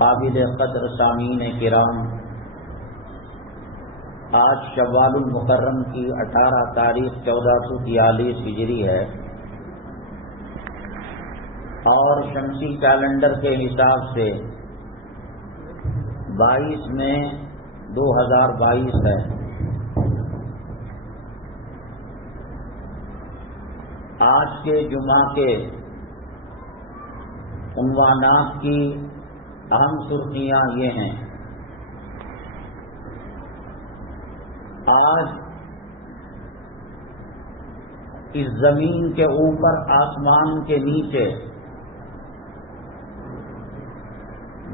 قابل قدر سامعین کرام، آج شوال المکرم کی 18 تاریخ 1443 ہجری ہے اور شمسی کیلنڈر کے حساب سے 22 مئی 2022 ہے۔ آج کے جمعہ کے عنوانات کی اہم سرخیاں یہ ہیں۔ آج اس زمین کے اوپر آسمان کے نیچے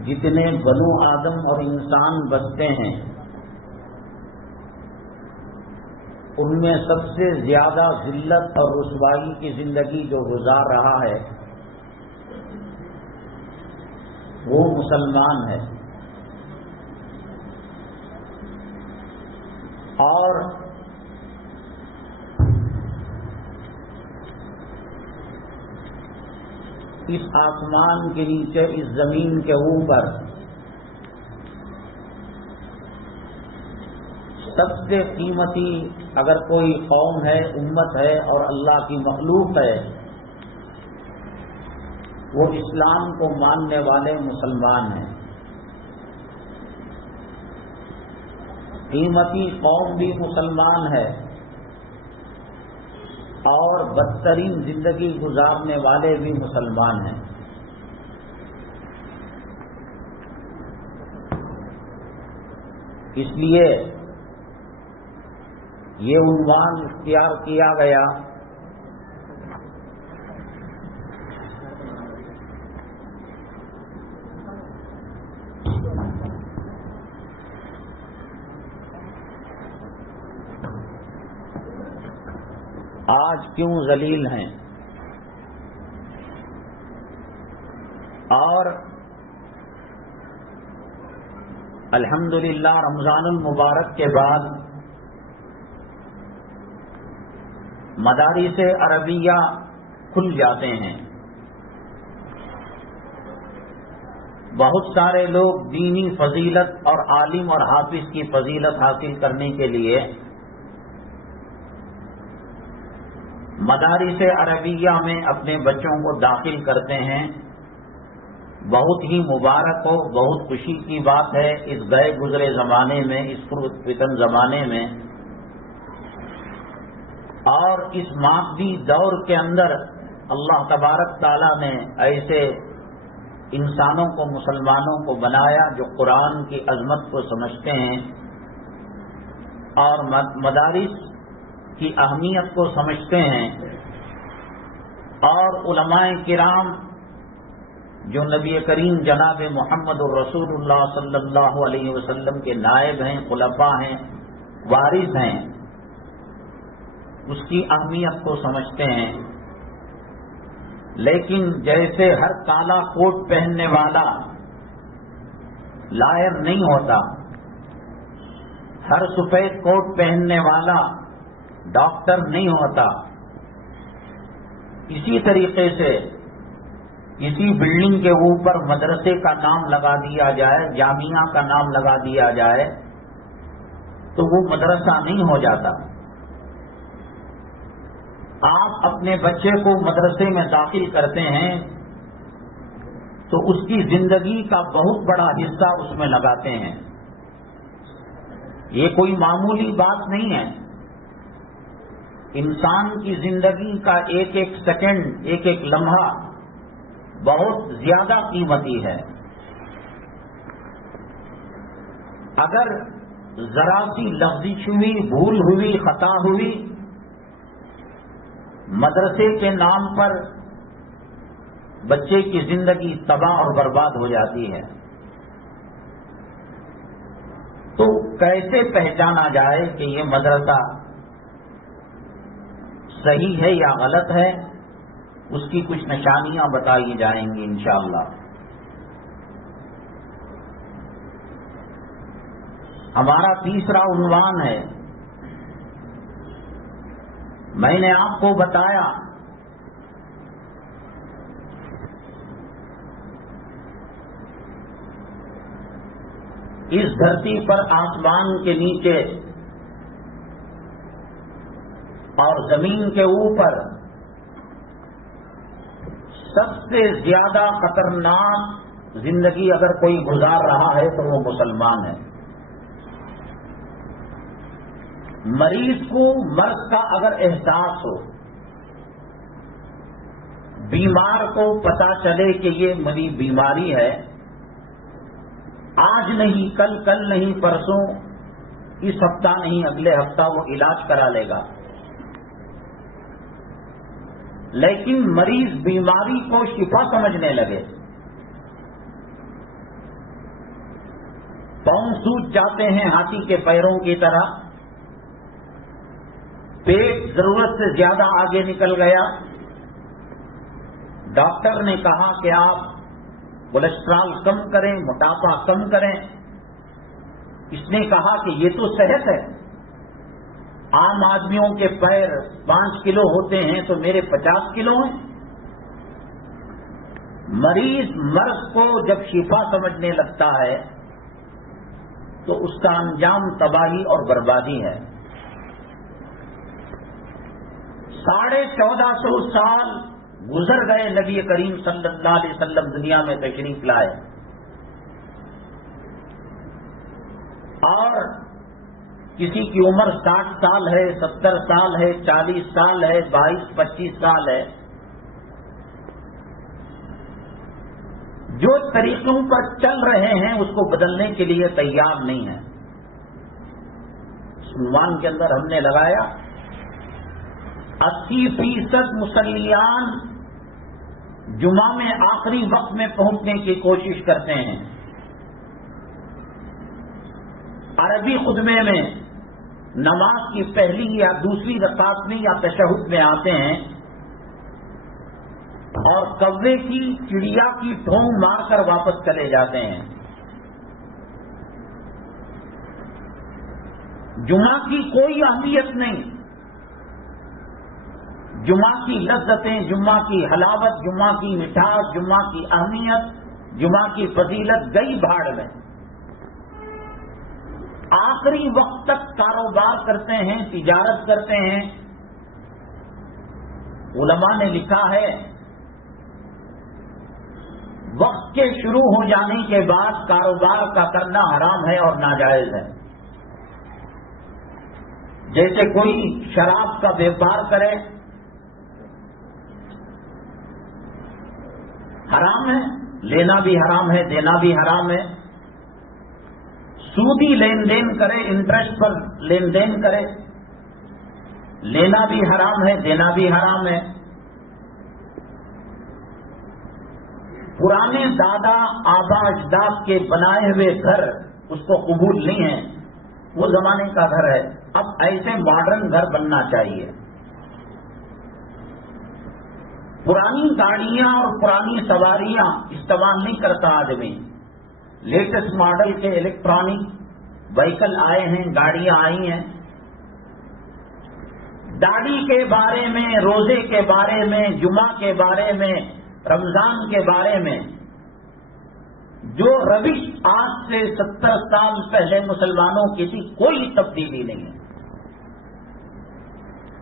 جتنے بنو آدم اور انسان بستے ہیں ان میں سب سے زیادہ ذلت اور رسوائی کی زندگی جو گزار رہا ہے وہ مسلمان ہے، اور اس آسمان کے نیچے اس زمین کے اوپر سب سے قیمتی اگر کوئی قوم ہے، امت ہے اور اللہ کی مخلوق ہے، وہ اسلام کو ماننے والے مسلمان ہیں۔ قیمتی قوم بھی مسلمان ہے اور بدترین زندگی گزارنے والے بھی مسلمان ہیں۔ اس لیے یہ عنوان اختیار کیا گیا آج کیوں ذلیل ہیں۔ اور الحمدللہ رمضان المبارک کے بعد مدارس عربیہ کھل جاتے ہیں، بہت سارے لوگ دینی فضیلت اور عالم اور حافظ کی فضیلت حاصل کرنے کے لیے مدارس عربیہ میں اپنے بچوں کو داخل کرتے ہیں۔ بہت ہی مبارک ہو، بہت خوشی کی بات ہے۔ اس گئے گزرے زمانے میں، اس فتن زمانے میں اور اس مادی دور کے اندر اللہ تبارک تعالیٰ نے ایسے انسانوں کو، مسلمانوں کو بنایا جو قرآن کی عظمت کو سمجھتے ہیں اور مدارس کی اہمیت کو سمجھتے ہیں، اور علماء کرام جو نبی کریم جناب محمد الرسول اللہ صلی اللہ علیہ وسلم کے نائب ہیں، خلفاء ہیں، وارث ہیں، اس کی اہمیت کو سمجھتے ہیں۔ لیکن جیسے ہر کالا کوٹ پہننے والا لائر نہیں ہوتا، ہر سفید کوٹ پہننے والا ڈاکٹر نہیں ہوتا، اسی طریقے سے کسی بلڈنگ کے اوپر مدرسے کا نام لگا دیا جائے، جامعہ کا نام لگا دیا جائے تو وہ مدرسہ نہیں ہو جاتا۔ آپ اپنے بچے کو مدرسے میں داخل کرتے ہیں تو اس کی زندگی کا بہت بڑا حصہ اس میں لگاتے ہیں۔ یہ کوئی معمولی بات نہیں ہے۔ انسان کی زندگی کا ایک ایک سیکنڈ، ایک ایک لمحہ بہت زیادہ قیمتی ہے۔ اگر ذرا سی لغزش ہوئی، بھول ہوئی، خطا ہوئی، مدرسے کے نام پر بچے کی زندگی تباہ اور برباد ہو جاتی ہے۔ تو کیسے پہچانا جائے کہ یہ مدرسہ صحیح ہے یا غلط ہے؟ اس کی کچھ نشانیاں بتائی جائیں گی انشاءاللہ۔ ہمارا تیسرا عنوان ہے، میں نے آپ کو بتایا اس دھرتی پر آسمان کے نیچے اور زمین کے اوپر سب سے زیادہ خطرناک زندگی اگر کوئی گزار رہا ہے تو وہ مسلمان ہے. مریض کو مرض کا اگر احساس ہو، بیمار کو پتا چلے کہ یہ میری بیماری ہے، آج نہیں کل، کل نہیں پرسوں، اس ہفتہ نہیں اگلے ہفتہ وہ علاج کرا لے گا. لیکن مریض بیماری کو شفا سمجھنے لگے، پاؤں سوج جاتے ہیں ہاتھی کے پیروں کی طرح، پیٹ ضرورت سے زیادہ آگے نکل گیا، ڈاکٹر نے کہا کہ آپ کولیسٹرول کم کریں، موٹاپا کم کریں. اس نے کہا کہ یہ تو صحت ہے، عام آدمیوں کے پیر 5 کلو ہوتے ہیں تو میرے 50 کلو ہیں. مریض مرض کو جب شفا سمجھنے لگتا ہے تو اس کا انجام تباہی اور بربادی ہے. 1450 سال گزر گئے، نبی کریم صلی اللہ علیہ وسلم دنیا میں تشریف لائے، اور کسی کی عمر 60 سال ہے، 70 سال ہے، 40 سال ہے، 22-25 سال ہے. جو طریقوں پر چل رہے ہیں اس کو بدلنے کے لیے تیار نہیں ہے. عنوان کے اندر ہم نے لگایا 80% مصلیان جمعہ میں آخری وقت میں پہنچنے کی کوشش کرتے ہیں. عربی خطبے میں نماز کی پہلی یا دوسری رکعت میں یا تشہد میں آتے ہیں اور کوے کی چڑیا کی ٹھونگ مار کر واپس چلے جاتے ہیں. جمعہ کی کوئی اہمیت نہیں، جمعہ کی لذتیں، جمعہ کی حلاوت، جمعہ کی مٹھاس، جمعہ کی اہمیت، جمعہ کی فضیلت گئی بھاڑ میں. آخری وقت تک کاروبار کرتے ہیں، تجارت کرتے ہیں. علماء نے لکھا ہے وقت کے شروع ہو جانے کے بعد کاروبار کا کرنا حرام ہے اور ناجائز ہے. جیسے کوئی شراب کا بیپار کرے، حرام ہے، لینا بھی حرام ہے، دینا بھی حرام ہے. سودی لین دین کرے، انٹرسٹ پر لین دین کرے، لینا بھی حرام ہے، دینا بھی حرام ہے. پرانے دادا آبا اجداد کے بنائے ہوئے گھر اس کو قبول نہیں ہے، وہ زمانے کا گھر ہے. اب ایسے ماڈرن گھر بننا چاہیے. پرانی گاڑیاں اور پرانی سواریاں استعمال نہیں کرتا آدمی. لیٹسٹ ماڈل کے الیکٹرانک وہیکل آئے ہیں، گاڑیاں آئی ہیں. داڑھی کے بارے میں، روزے کے بارے میں، جمعہ کے بارے میں، رمضان کے بارے میں جو روش آج سے 70 سال پہلے مسلمانوں کی تھی، کوئی تبدیلی نہیں ہے.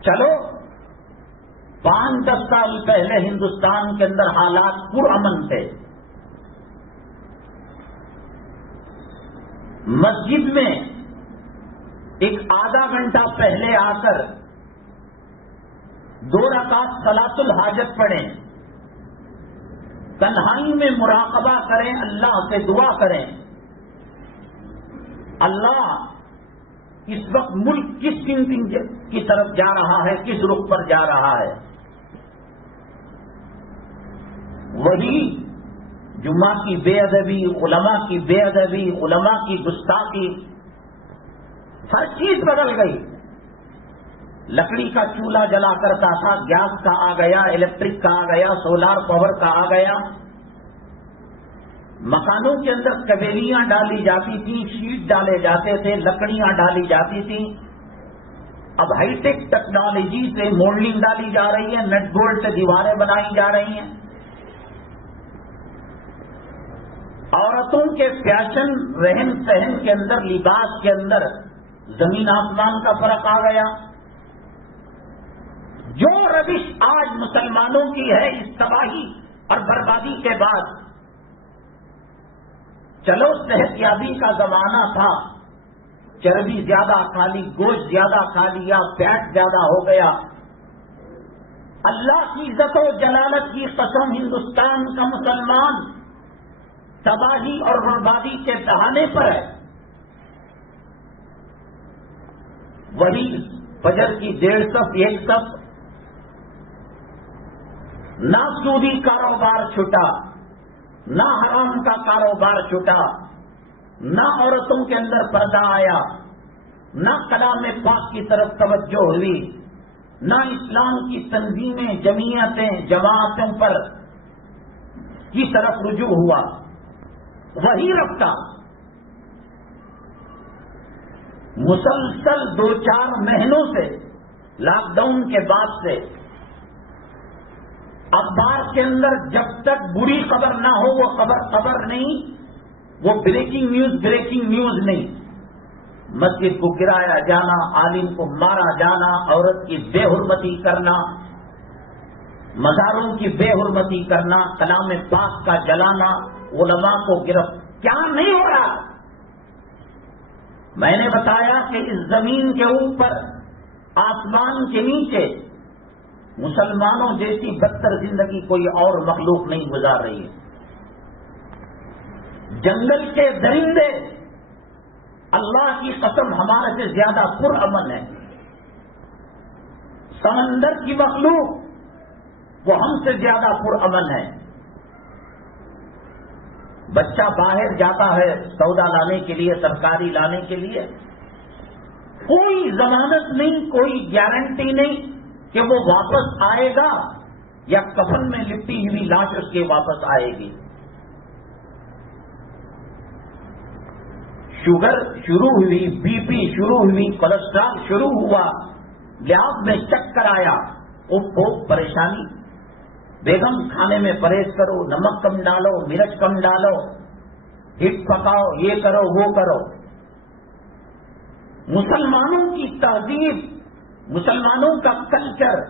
چلو 5-10 سال پہلے ہندوستان کے اندر حالات پرامن تھے. مسجد میں ایک آدھا گھنٹہ پہلے آ کر 2 رکعت صلاۃ الحاجت پڑھیں، تنہائی میں مراقبہ کریں، اللہ سے دعا کریں. اللہ اس وقت ملک کس سمت کی طرف جا رہا ہے، کس رخ پر جا رہا ہے. وہی جمعہ کی بے ادبی، علماء کی بے ادبی، علماء کی گستاخی، ہر چیز بدل گئی. لکڑی کا چولہا جلا کرتا تھا، گیس کا آ گیا، الیکٹرک کا آ گیا، سولار پاور کا آ گیا. مکانوں کے اندر کبیلیاں ڈالی جاتی تھیں، شیٹ ڈالے جاتے تھے، لکڑیاں ڈالی جاتی تھیں. اب ہائی ٹیک ٹیکنالوجی سے مولڈنگ ڈالی جا رہی ہے، نٹ بولٹ سے دیواریں بنائی جا رہی ہیں. عورتوں کے فیشن رہن سہن کے اندر، لباس کے اندر زمین آسمان کا فرق آ گیا. جو روش آج مسلمانوں کی ہے اس تباہی اور بربادی کے بعد، چلو صحت یابی کا زمانہ تھا، چربی زیادہ کھا لی، گوشت زیادہ کھا لیا، فیٹ زیادہ ہو گیا. اللہ کی عزت و جلالت کی قسم، ہندوستان کا مسلمان تباہی اور بربادی کے دہانے پر ہے. وہی فجر کی 1.5 صف 1 صف، نہ سودی کاروبار چھٹا، نہ حرام کا کاروبار چھٹا، نہ عورتوں کے اندر پردہ آیا، نہ کلام پاک کی طرف توجہ ہوئی، نہ اسلام کی تنظیمیں، جمعیتیں، جماعتوں پر کی طرف رجوع ہوا. وہی رفتہ مسلسل 2-4 مہینوں سے، لاک ڈاؤن کے بعد سے، اخبار کے اندر جب تک بری خبر نہ ہو وہ خبر نہیں، وہ بریکنگ نیوز نہیں. مسجد کو گرایا جانا، عالم کو مارا جانا، عورت کی بے حرمتی کرنا، مزاروں کی بے حرمتی کرنا، کلام پاک کا جلانا، علماء کو گرفت، کیا نہیں ہو رہا؟ میں نے بتایا کہ اس زمین کے اوپر، آسمان کے نیچے مسلمانوں جیسی بدتر زندگی کوئی اور مخلوق نہیں گزار رہی ہے. جنگل کے درندے اللہ کی قسم ہمارے سے زیادہ پرامن ہے. سمندر کی مخلوق وہ ہم سے زیادہ پرامن ہے. بچہ باہر جاتا ہے سودا لانے کے لیے، ترکاری لانے کے لیے، کوئی ضمانت نہیں، کوئی گارنٹی نہیں کہ وہ واپس آئے گا یا کفن میں لپٹی ہوئی لاش اس کے واپس آئے گی. شوگر شروع ہوئی، بی پی شروع ہوئی، کولیسٹرول شروع ہوا، لحاظ میں چکر آیا، وہ پریشانی. بیگم کھانے میں پرہیز کرو، نمک کم ڈالو، مرچ کم ڈالو، ہٹ پکاؤ، یہ کرو وہ کرو. مسلمانوں کی تہذیب، مسلمانوں کا کلچر،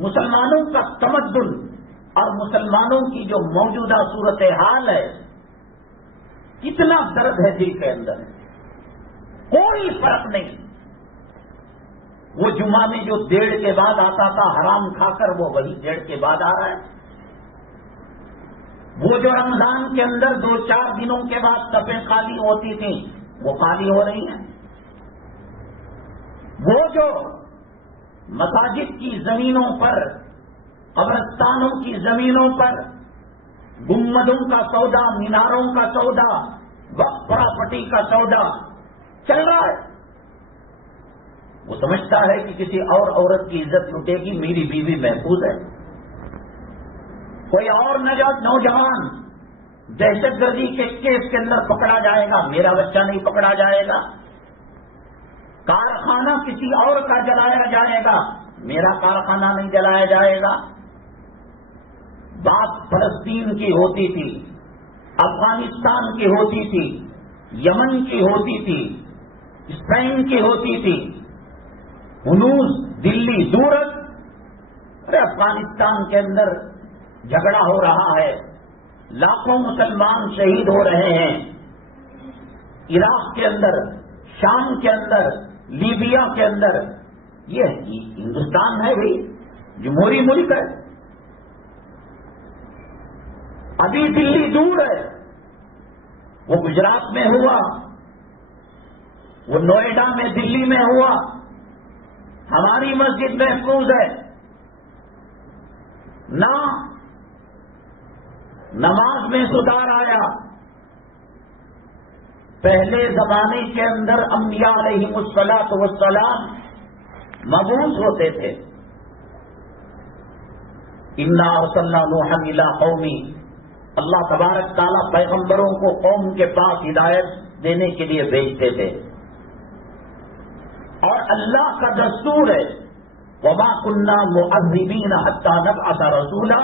مسلمانوں کا تمدن اور مسلمانوں کی جو موجودہ صورتحال ہے، کتنا درد ہے دل کے اندر. کوئی فرق نہیں. وہ جمعہ میں جو 1:30 کے بعد آتا تھا حرام کھا کر، وہ وہی 1:30 کے بعد آ رہا ہے. وہ جو رمضان کے اندر 2-4 دنوں کے بعد صفیں خالی ہوتی تھیں، وہ خالی ہو رہی ہیں. وہ جو مساجد کی زمینوں پر، قبرستانوں کی زمینوں پر گنبدوں کا سودا، میناروں کا سودا، وقف پراپرٹی کا سودا چل رہا ہے، وہ سمجھتا ہے کہ کسی اور عورت کی عزت لٹے گی، میری بیوی محفوظ ہے. کوئی اور نوجوان دہشت گردی کے کیس کے اندر پکڑا جائے گا، میرا بچہ نہیں پکڑا جائے گا. کارخانہ کسی اور کا جلایا جائے گا، میرا کارخانہ نہیں جلایا جائے گا. بات فلسطین کی ہوتی تھی، افغانستان کی ہوتی تھی، یمن کی ہوتی تھی، اسپین کی ہوتی تھی، ہنوز دلی دورت. ارے افغانستان کے اندر جھگڑا ہو رہا ہے، لاکھوں مسلمان شہید ہو رہے ہیں. عراق کے اندر، شام کے اندر، لیبیا کے اندر. یہ ہندوستان ہے بھائی، جمہوری ملک ہے. ابھی دلی دور ہے، وہ گجرات میں ہوا، وہ نوئیڈا میں، دلی میں ہوا. ہماری مسجد محفوظ ہے. نہ نماز میں سدھار آیا. پہلے زمانے کے اندر انبیاء علیہم الصلاۃ والسلام مبعوث ہوتے تھے. انا ارسلنا نوحا الی قومی، اللہ تبارک تعالیٰ پیغمبروں کو قوم کے پاس ہدایت دینے کے لیے بھیجتے تھے. اور اللہ کا دستور ہے وما كنا معذبین حتی نبعث رسولا،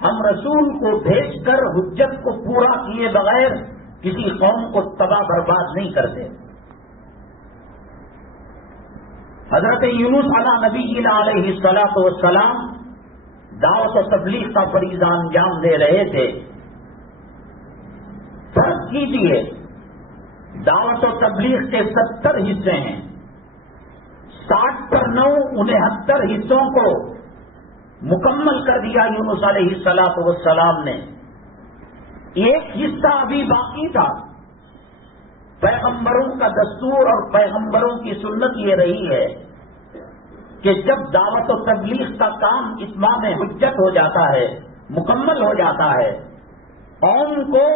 ہم رسول کو بھیج کر حجت کو پورا کیے بغیر کسی قوم کو تباہ برباد نہیں کرتے. حضرت یونس علیہ نبی علیہ الصلوۃ والسلام دعوت و تبلیغ کا فریضہ انجام دے رہے تھے. فرض کیجیے دعوت و تبلیغ کے 70 حصے ہیں، 60 پر 9 69 حصوں کو مکمل کر دیا یونس علیہ الصلوۃ والسلام نے. ایک حصہ ابھی باقی تھا. پیغمبروں کا دستور اور پیغمبروں کی سنت یہ رہی ہے کہ جب دعوت و تبلیغ کا کام اتمام حجت ہو جاتا ہے، مکمل ہو جاتا ہے، قوم کو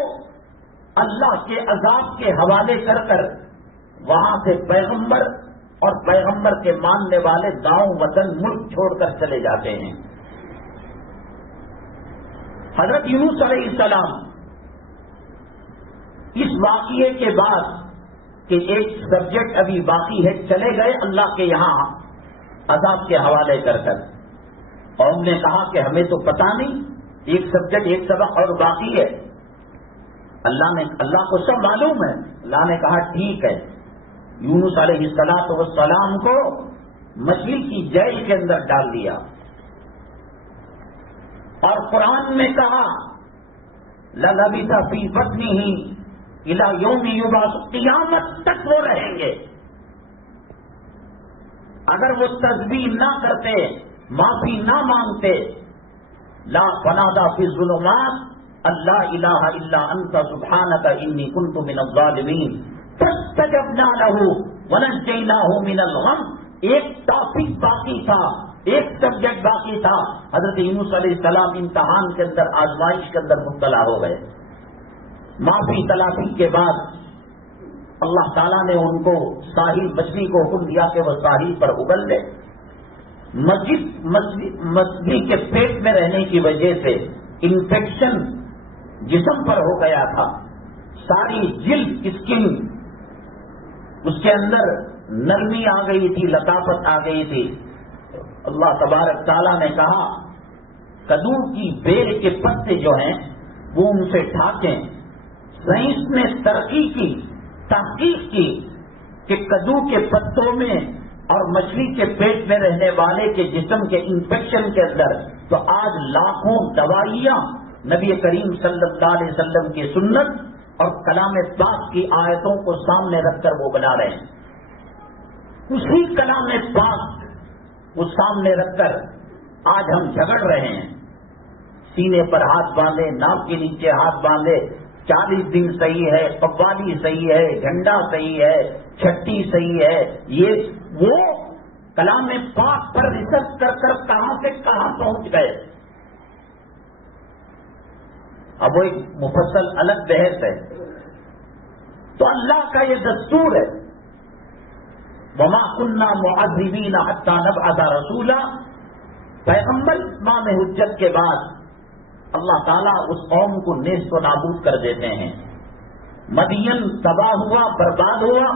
اللہ کے عذاب کے حوالے کر کر وہاں سے پیغمبر اور پیغمبر کے ماننے والے گاؤں وطن ملک چھوڑ کر چلے جاتے ہیں. حضرت یونس علیہ السلام اس واقعے کے بعد کہ ایک سبجیکٹ ابھی باقی ہے چلے گئے اللہ کے یہاں عذاب کے حوالے کر کر. قوم نے کہا کہ ہمیں تو پتا نہیں، ایک سبجیکٹ ایک سبق اور باقی ہے. اللہ کو سب معلوم ہے. اللہ نے کہا ٹھیک ہے. یونس علیہ السلام کو مچھلی کی جیل کے اندر ڈال دیا اور قرآن میں کہا لَلَبِثَ فِي بَطْنِهِ إِلَى يَوْمِ يُبْعَثُ، قیامت تک وہ رہیں گے. اگر وہ تسبیح نہ کرتے، معافی نہ مانگتے، لا فنادى في الظلمات اللہ الہ الا انت سبحانک انی کنت من الظالمین فاستجبنا له ونجیناہ من الغم. ایک ٹاپک باقی تھا، ایک سبجیکٹ باقی تھا. حضرت یونس علیہ السلام امتحان کے اندر، آزمائش کے اندر مبتلا ہو گئے. معافی تلافی کے بعد اللہ تعالیٰ نے ان کو ساحل مچھلی کو حکم دیا کہ وہ ساحل پر اگل دے. مچھلی کے پیٹ میں رہنے کی وجہ سے انفیکشن جسم پر ہو گیا تھا. ساری جلد اسکن اس کے اندر نرمی آ گئی تھی، لطافت آ گئی تھی. اللہ تبارک تعالیٰ نے کہا کدو کی بیل کے پتے جو ہیں وہ ان سے ڈھانکیں. سائنس نے ترقی کی، تحقیق کی کہ کدو کے پتوں میں اور مچھلی کے پیٹ میں رہنے والے کے جسم کے انفیکشن کے اندر تو آج لاکھوں دوائیاں نبی کریم صلی اللہ علیہ وسلم کی سنت اور کلام پاک کی آیتوں کو سامنے رکھ کر وہ بنا رہے ہیں. اسی کلام پاک کو سامنے رکھ کر آج ہم جھگڑ رہے ہیں. سینے پر ہاتھ باندھے، ناک کے نیچے ہاتھ باندھے، 40 دن صحیح ہے، قوالی صحیح ہے، جھنڈا صحیح ہے، چھٹی صحیح ہے. یہ وہ کلام پاک پر ریسرچ کر کر کہاں سے کہاں پہنچ گئے. اب وہ ایک مفصل الگ بحث ہے. تو اللہ کا یہ دستور ہے وما كنا معذبین حتی نبعث رسولا. پیغمبر اتمام حجت کے بعد اللہ تعالیٰ اس قوم کو نیست و نابود کر دیتے ہیں. مدین تباہ ہوا، برباد ہوا.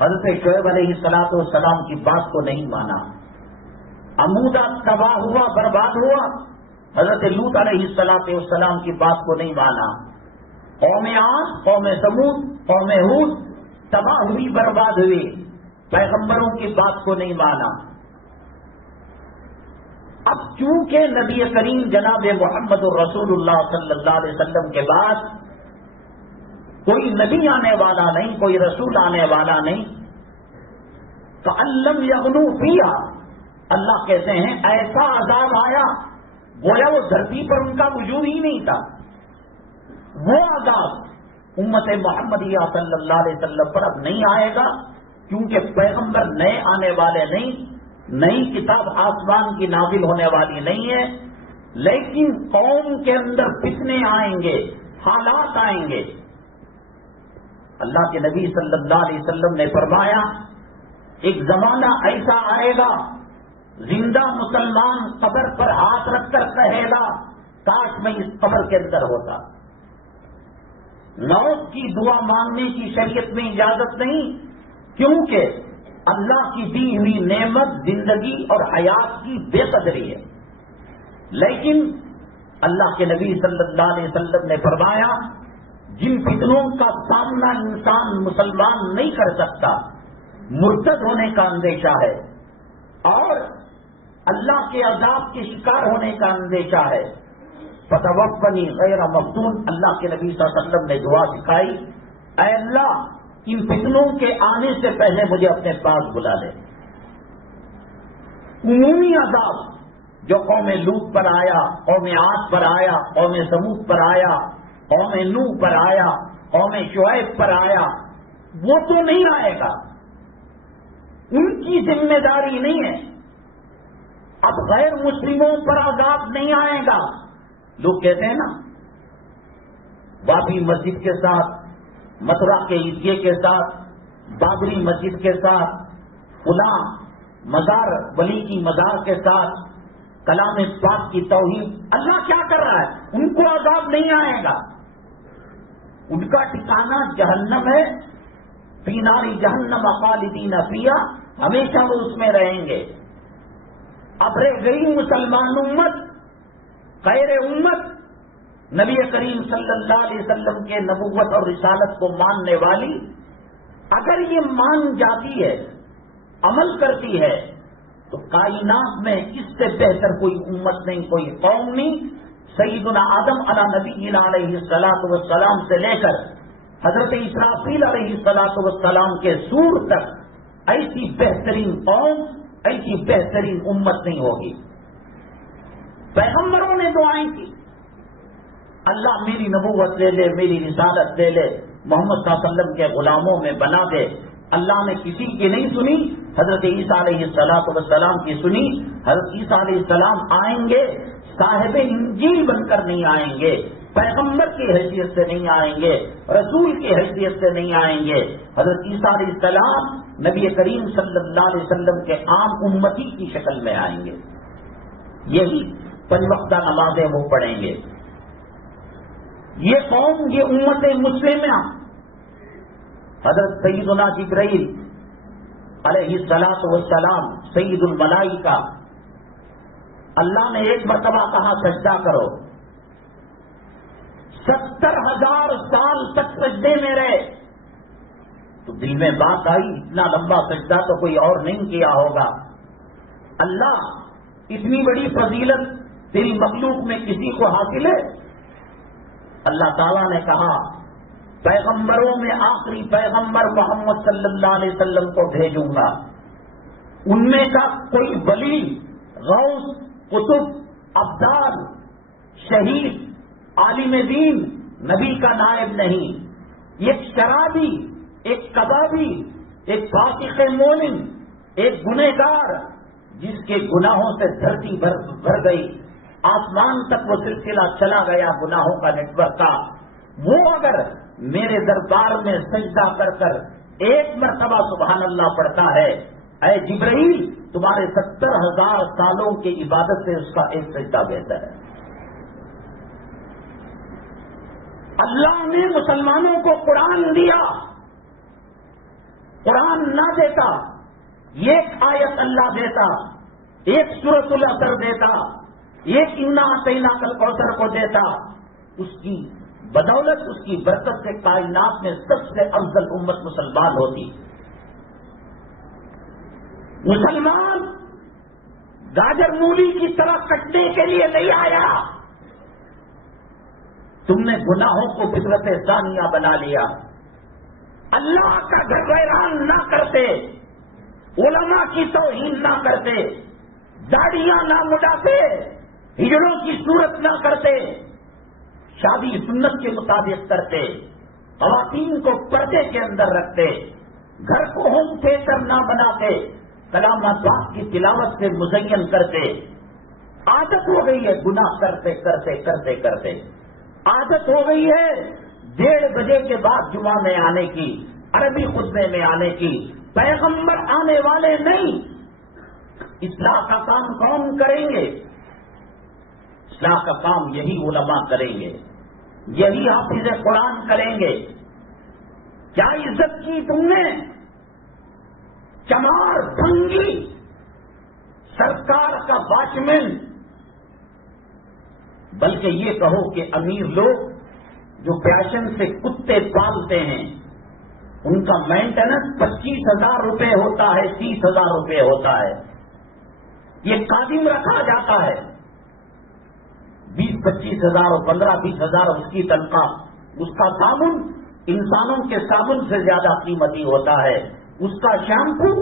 حضرت شعیب علیہ السلام کی بات کو نہیں مانا. عمودہ تباہ ہوا، برباد ہوا. حضرت لوط علیہ السلام کی بات کو نہیں مانا. قوم عاد، قوم ثمود، قوم ہود تباہ ہوئی، برباد ہوئی. پیغمبروں کی بات کو نہیں مانا. اب چونکہ نبی کریم جناب محمد الرسول اللہ صلی اللہ علیہ وسلم کے بعد کوئی نبی آنے والا نہیں، کوئی رسول آنے والا نہیں، فَأَلَّمْ يَغْنُوا فِيهَا. اللہ کہتے ہیں ایسا عذاب آیا گویا وہ دھرتی پر ان کا وجود ہی نہیں تھا. وہ عذاب امت محمدیہ صلی اللہ علیہ وسلم پر اب نہیں آئے گا، کیونکہ پیغمبر نئے آنے والے نہیں، نئی کتاب آسمان کی نازل ہونے والی نہیں ہے. لیکن قوم کے اندر فتنے آئیں گے، حالات آئیں گے. اللہ کے نبی صلی اللہ علیہ وسلم نے فرمایا ایک زمانہ ایسا آئے گا زندہ مسلمان قبر پر ہاتھ رکھ کر کہے گا کاش میں اس قبر کے اندر ہوتا. موت کی دعا مانگنے کی شریعت میں اجازت نہیں، کیونکہ اللہ کی دی ہوئی نعمت زندگی اور حیات کی بے قدری ہے. لیکن اللہ کے نبی صلی اللہ علیہ وسلم نے فرمایا جن فتنوں کا سامنا انسان مسلمان نہیں کر سکتا، مرتد ہونے کا اندیشہ ہے اور اللہ کے عذاب کے شکار ہونے کا اندیشہ ہے، فتوفنی غیر مفتون، اللہ کے نبی صلی اللہ علیہ وسلم نے دعا سکھائی، اے اللہ ان فتنوں کے آنے سے پہلے مجھے اپنے پاس بلا لے۔ عمومی عذاب جو قوم لوط پر آیا، قوم عاد پر آیا، قوم ثمود پر آیا، قوم نوح پر آیا، قوم شعیب پر آیا، وہ تو نہیں آئے گا، ان کی ذمہ داری نہیں ہے۔ اب غیر مسلموں پر عذاب نہیں آئے گا۔ لوگ کہتے ہیں نا بابری مسجد کے ساتھ، متھرا کے عیدگاہ کے ساتھ، بابری مسجد کے ساتھ، فلاں مزار ولی کی مزار کے ساتھ کلام پاک کی توہین، اللہ کیا کر رہا ہے؟ ان کو عذاب نہیں آئے گا، ان کا ٹھکانہ جہنم ہے، فی نار جہنم خالدین فیہا، ہمیشہ وہ اس میں رہیں گے۔ اب رہ گئی مسلمان امت، خیر امت، نبی کریم صلی اللہ علیہ وسلم کے نبوت اور رسالت کو ماننے والی، اگر یہ مان جاتی ہے، عمل کرتی ہے، تو کائنات میں اس سے بہتر کوئی امت نہیں، کوئی قوم نہیں۔ سیدنا آدم علی نبینا علیہ الصلوۃ والسلام سے لے کر حضرت اسرافیل علیہ الصلوۃ والسلام کے سور تک ایسی بہترین قوم، ایسی بہترین امت نہیں ہوگی۔ پیغمبروں نے دعائیں کی، اللہ میری نبوت لے لے، میری رسالت لے لے، محمد صلی اللہ علیہ وسلم کے غلاموں میں بنا دے۔ اللہ نے کسی کی نہیں سنی، حضرت عیسیٰ علیہ السلام کی سنی۔ حضرت عیسیٰ علیہ السلام آئیں گے، صاحب انجیل بن کر نہیں آئیں گے، پیغمبر کی حیثیت سے نہیں آئیں گے، رسول کی حیثیت سے نہیں آئیں گے۔ حضرت عیسیٰ علیہ السلام نبی کریم صلی اللہ علیہ وسلم کے عام امتی کی شکل میں آئیں گے، یہی 5 وقتہ نمازیں وہ پڑھیں گے۔ یہ قوم، یہ امت مسلمہ، حضرت سیدنا جبرائیل علیہ الصلوۃ والسلام سید الملائکہ، اللہ نے ایک مرتبہ کہا سجدہ کرو، 70,000 سال تک سجدے میں رہے، تو دل میں بات آئی اتنا لمبا سجدہ تو کوئی اور نہیں کیا ہوگا، اللہ اتنی بڑی فضیلت تیری مخلوق میں کسی کو حاصل ہے؟ اللہ تعالیٰ نے کہا پیغمبروں میں آخری پیغمبر محمد صلی اللہ علیہ وسلم کو بھیجوں گا، ان میں کا کوئی ولی، غوث، قطب، ابدال، شہید، عالم دین نبی کا نائب نہیں۔ ایک شرابی، ایک کبابی، ایک فاسق مومن، ایک گنہگار جس کے گناہوں سے دھرتی بھر گئی، آسمان تک وہ سلسلہ چلا گیا گناہوں کا نیٹ ورک کا، وہ اگر میرے دربار میں سجدہ کر کر ایک مرتبہ سبحان اللہ پڑھتا ہے، اے جبرائیل تمہارے 70,000 سالوں کی عبادت سے اس کا ایک سجدہ بہتر ہے۔ اللہ نے مسلمانوں کو قرآن دیا، قرآن نہ دیتا، ایک آیت اللہ دیتا، ایک سورۃ العصر دیتا، ایک انا اعطیناک الکوثر کو دیتا، اس کی بدولت، اس کی برکت سے کائنات میں سب سے افضل امت مسلمان ہوتی۔ مسلمان گاجر مولی کی طرح کٹنے کے لیے نہیں آیا، تم نے گناہوں کو فطرت ثانیہ بنا لیا، اللہ کا گھر ویران نہ کرتے، علماء کی توہین نہ کرتے، داڑیاں نہ مڈاتے، ہجڑوں کی صورت نہ کرتے، شادی سنت کے مطابق کرتے، خواتین کو پردے کے اندر رکھتے، گھر کو ہوم تھیٹر نہ بناتے، کلام پاک کی تلاوت سے مزین کرتے۔ عادت ہو گئی ہے گناہ کرتے کرتے کرتے کرتے، عادت ہو گئی ہے 1:30 بجے کے بعد جمعہ میں آنے کی، عربی خطبے میں آنے کی، پیغمبر آنے والے نہیں۔ اصلاح کا کام کون کریں گے؟ اصلاح کا کام یہی علماء کریں گے، یہی حافظ قرآن کریں گے۔ کیا عزت کی تم نے؟ چمار بھنگی سرکار کا واچمین بلکہ یہ کہو کہ امیر لوگ جو پیشن سے کتے پالتے ہیں ان کا مینٹیننس 25,000 روپے ہوتا ہے، 30,000 روپے ہوتا ہے. یہ قادم رکھا جاتا ہے، 20-25,000 اور 15-20,000 اس کی تنخواہ. اس کا صابن انسانوں کے صابن سے زیادہ قیمتی ہوتا ہے، اس کا شیمپو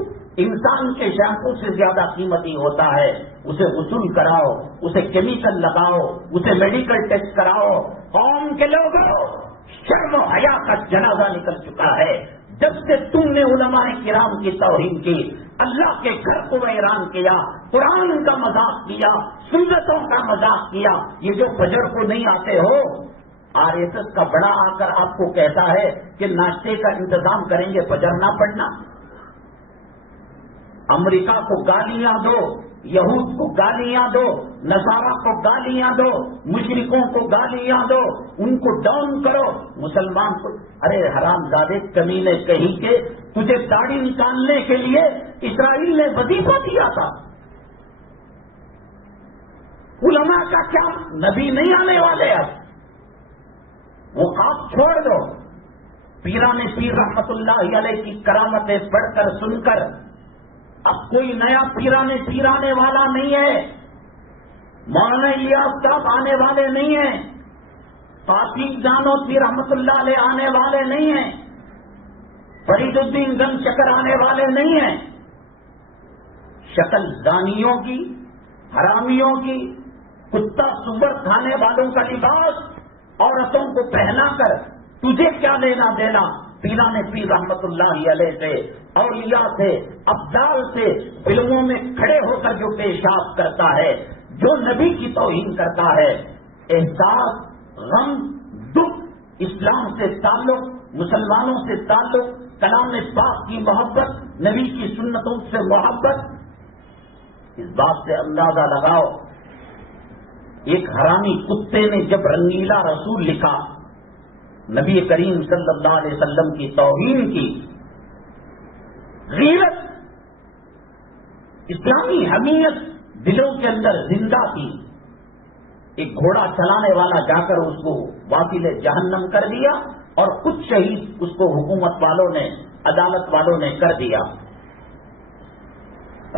انسان کے شیمپو سے زیادہ قیمتی ہوتا ہے. اسے غسل کراؤ، اسے کیمیکل لگاؤ، اسے میڈیکل ٹیسٹ کراؤ. قوم کے لوگوں، شرم و حیا کا جنازہ نکل چکا ہے. جب سے تم نے علماء کرام کی توہین کی، اللہ کے گھر کو ویران کیا، قرآن کا مذاق کیا، سنتوں کا مذاق کیا. یہ جو فجر کو نہیں آتے ہو، RSS کا بڑا آ کر آپ کو کہتا ہے کہ ناشتے کا انتظام کریں گے، فجر نہ پڑھنا. امریکہ کو گالیاں دو، یہود کو گالیاں دو، نصارہ کو گالیاں دو، مشرکوں کو گالیاں دو، ان کو ڈاؤن کرو. مسلمان کو ارے حرام زادے کمینے کہیں کہ تجھے داڑھی نکالنے کے لیے اسرائیل نے وظیفہ دیا تھا. علماء کا کیا؟ نبی نہیں آنے والے. اب وہ آپ چھوڑ دو. پیران پیر رحمت اللہ علیہ کی کرامتیں پڑھ کر سن کر اب کوئی نیا پیرانے والا نہیں ہے. مولانا الیاس صاحب آنے والے نہیں ہیں، فاطمی جانوتی رحمت اللہ علیہ آنے والے نہیں ہیں، فرید الدین گنج شکر آنے والے نہیں ہیں. شکل دانیوں کی، حرامیوں کی، کتا سور کھانے والوں کا لباس عورتوں کو پہنا کر تجھے کیا لینا دینا؟ پیران پیر رحمت اللہ علیہ سے، اولیاء سے، ابدال سے فلموں میں کھڑے ہو کر جو پیشاب کرتا ہے، جو نبی کی توہین کرتا ہے، احساس، غم، دکھ، اسلام سے تعلق، مسلمانوں سے تعلق، کلام پاک کی محبت، نبی کی سنتوں سے محبت، اس بات سے اندازہ لگاؤ. ایک حرامی کتے نے جب رنگیلا رسول لکھا، نبی کریم صلی اللہ علیہ وسلم کی توہین کی، غیرت، اسلامی حمیت دلوں کے اندر زندہ تھی. ایک گھوڑا چلانے والا جا کر اس کو واصل جہنم کر دیا اور خود شہید اس کو حکومت والوں نے، عدالت والوں نے کر دیا.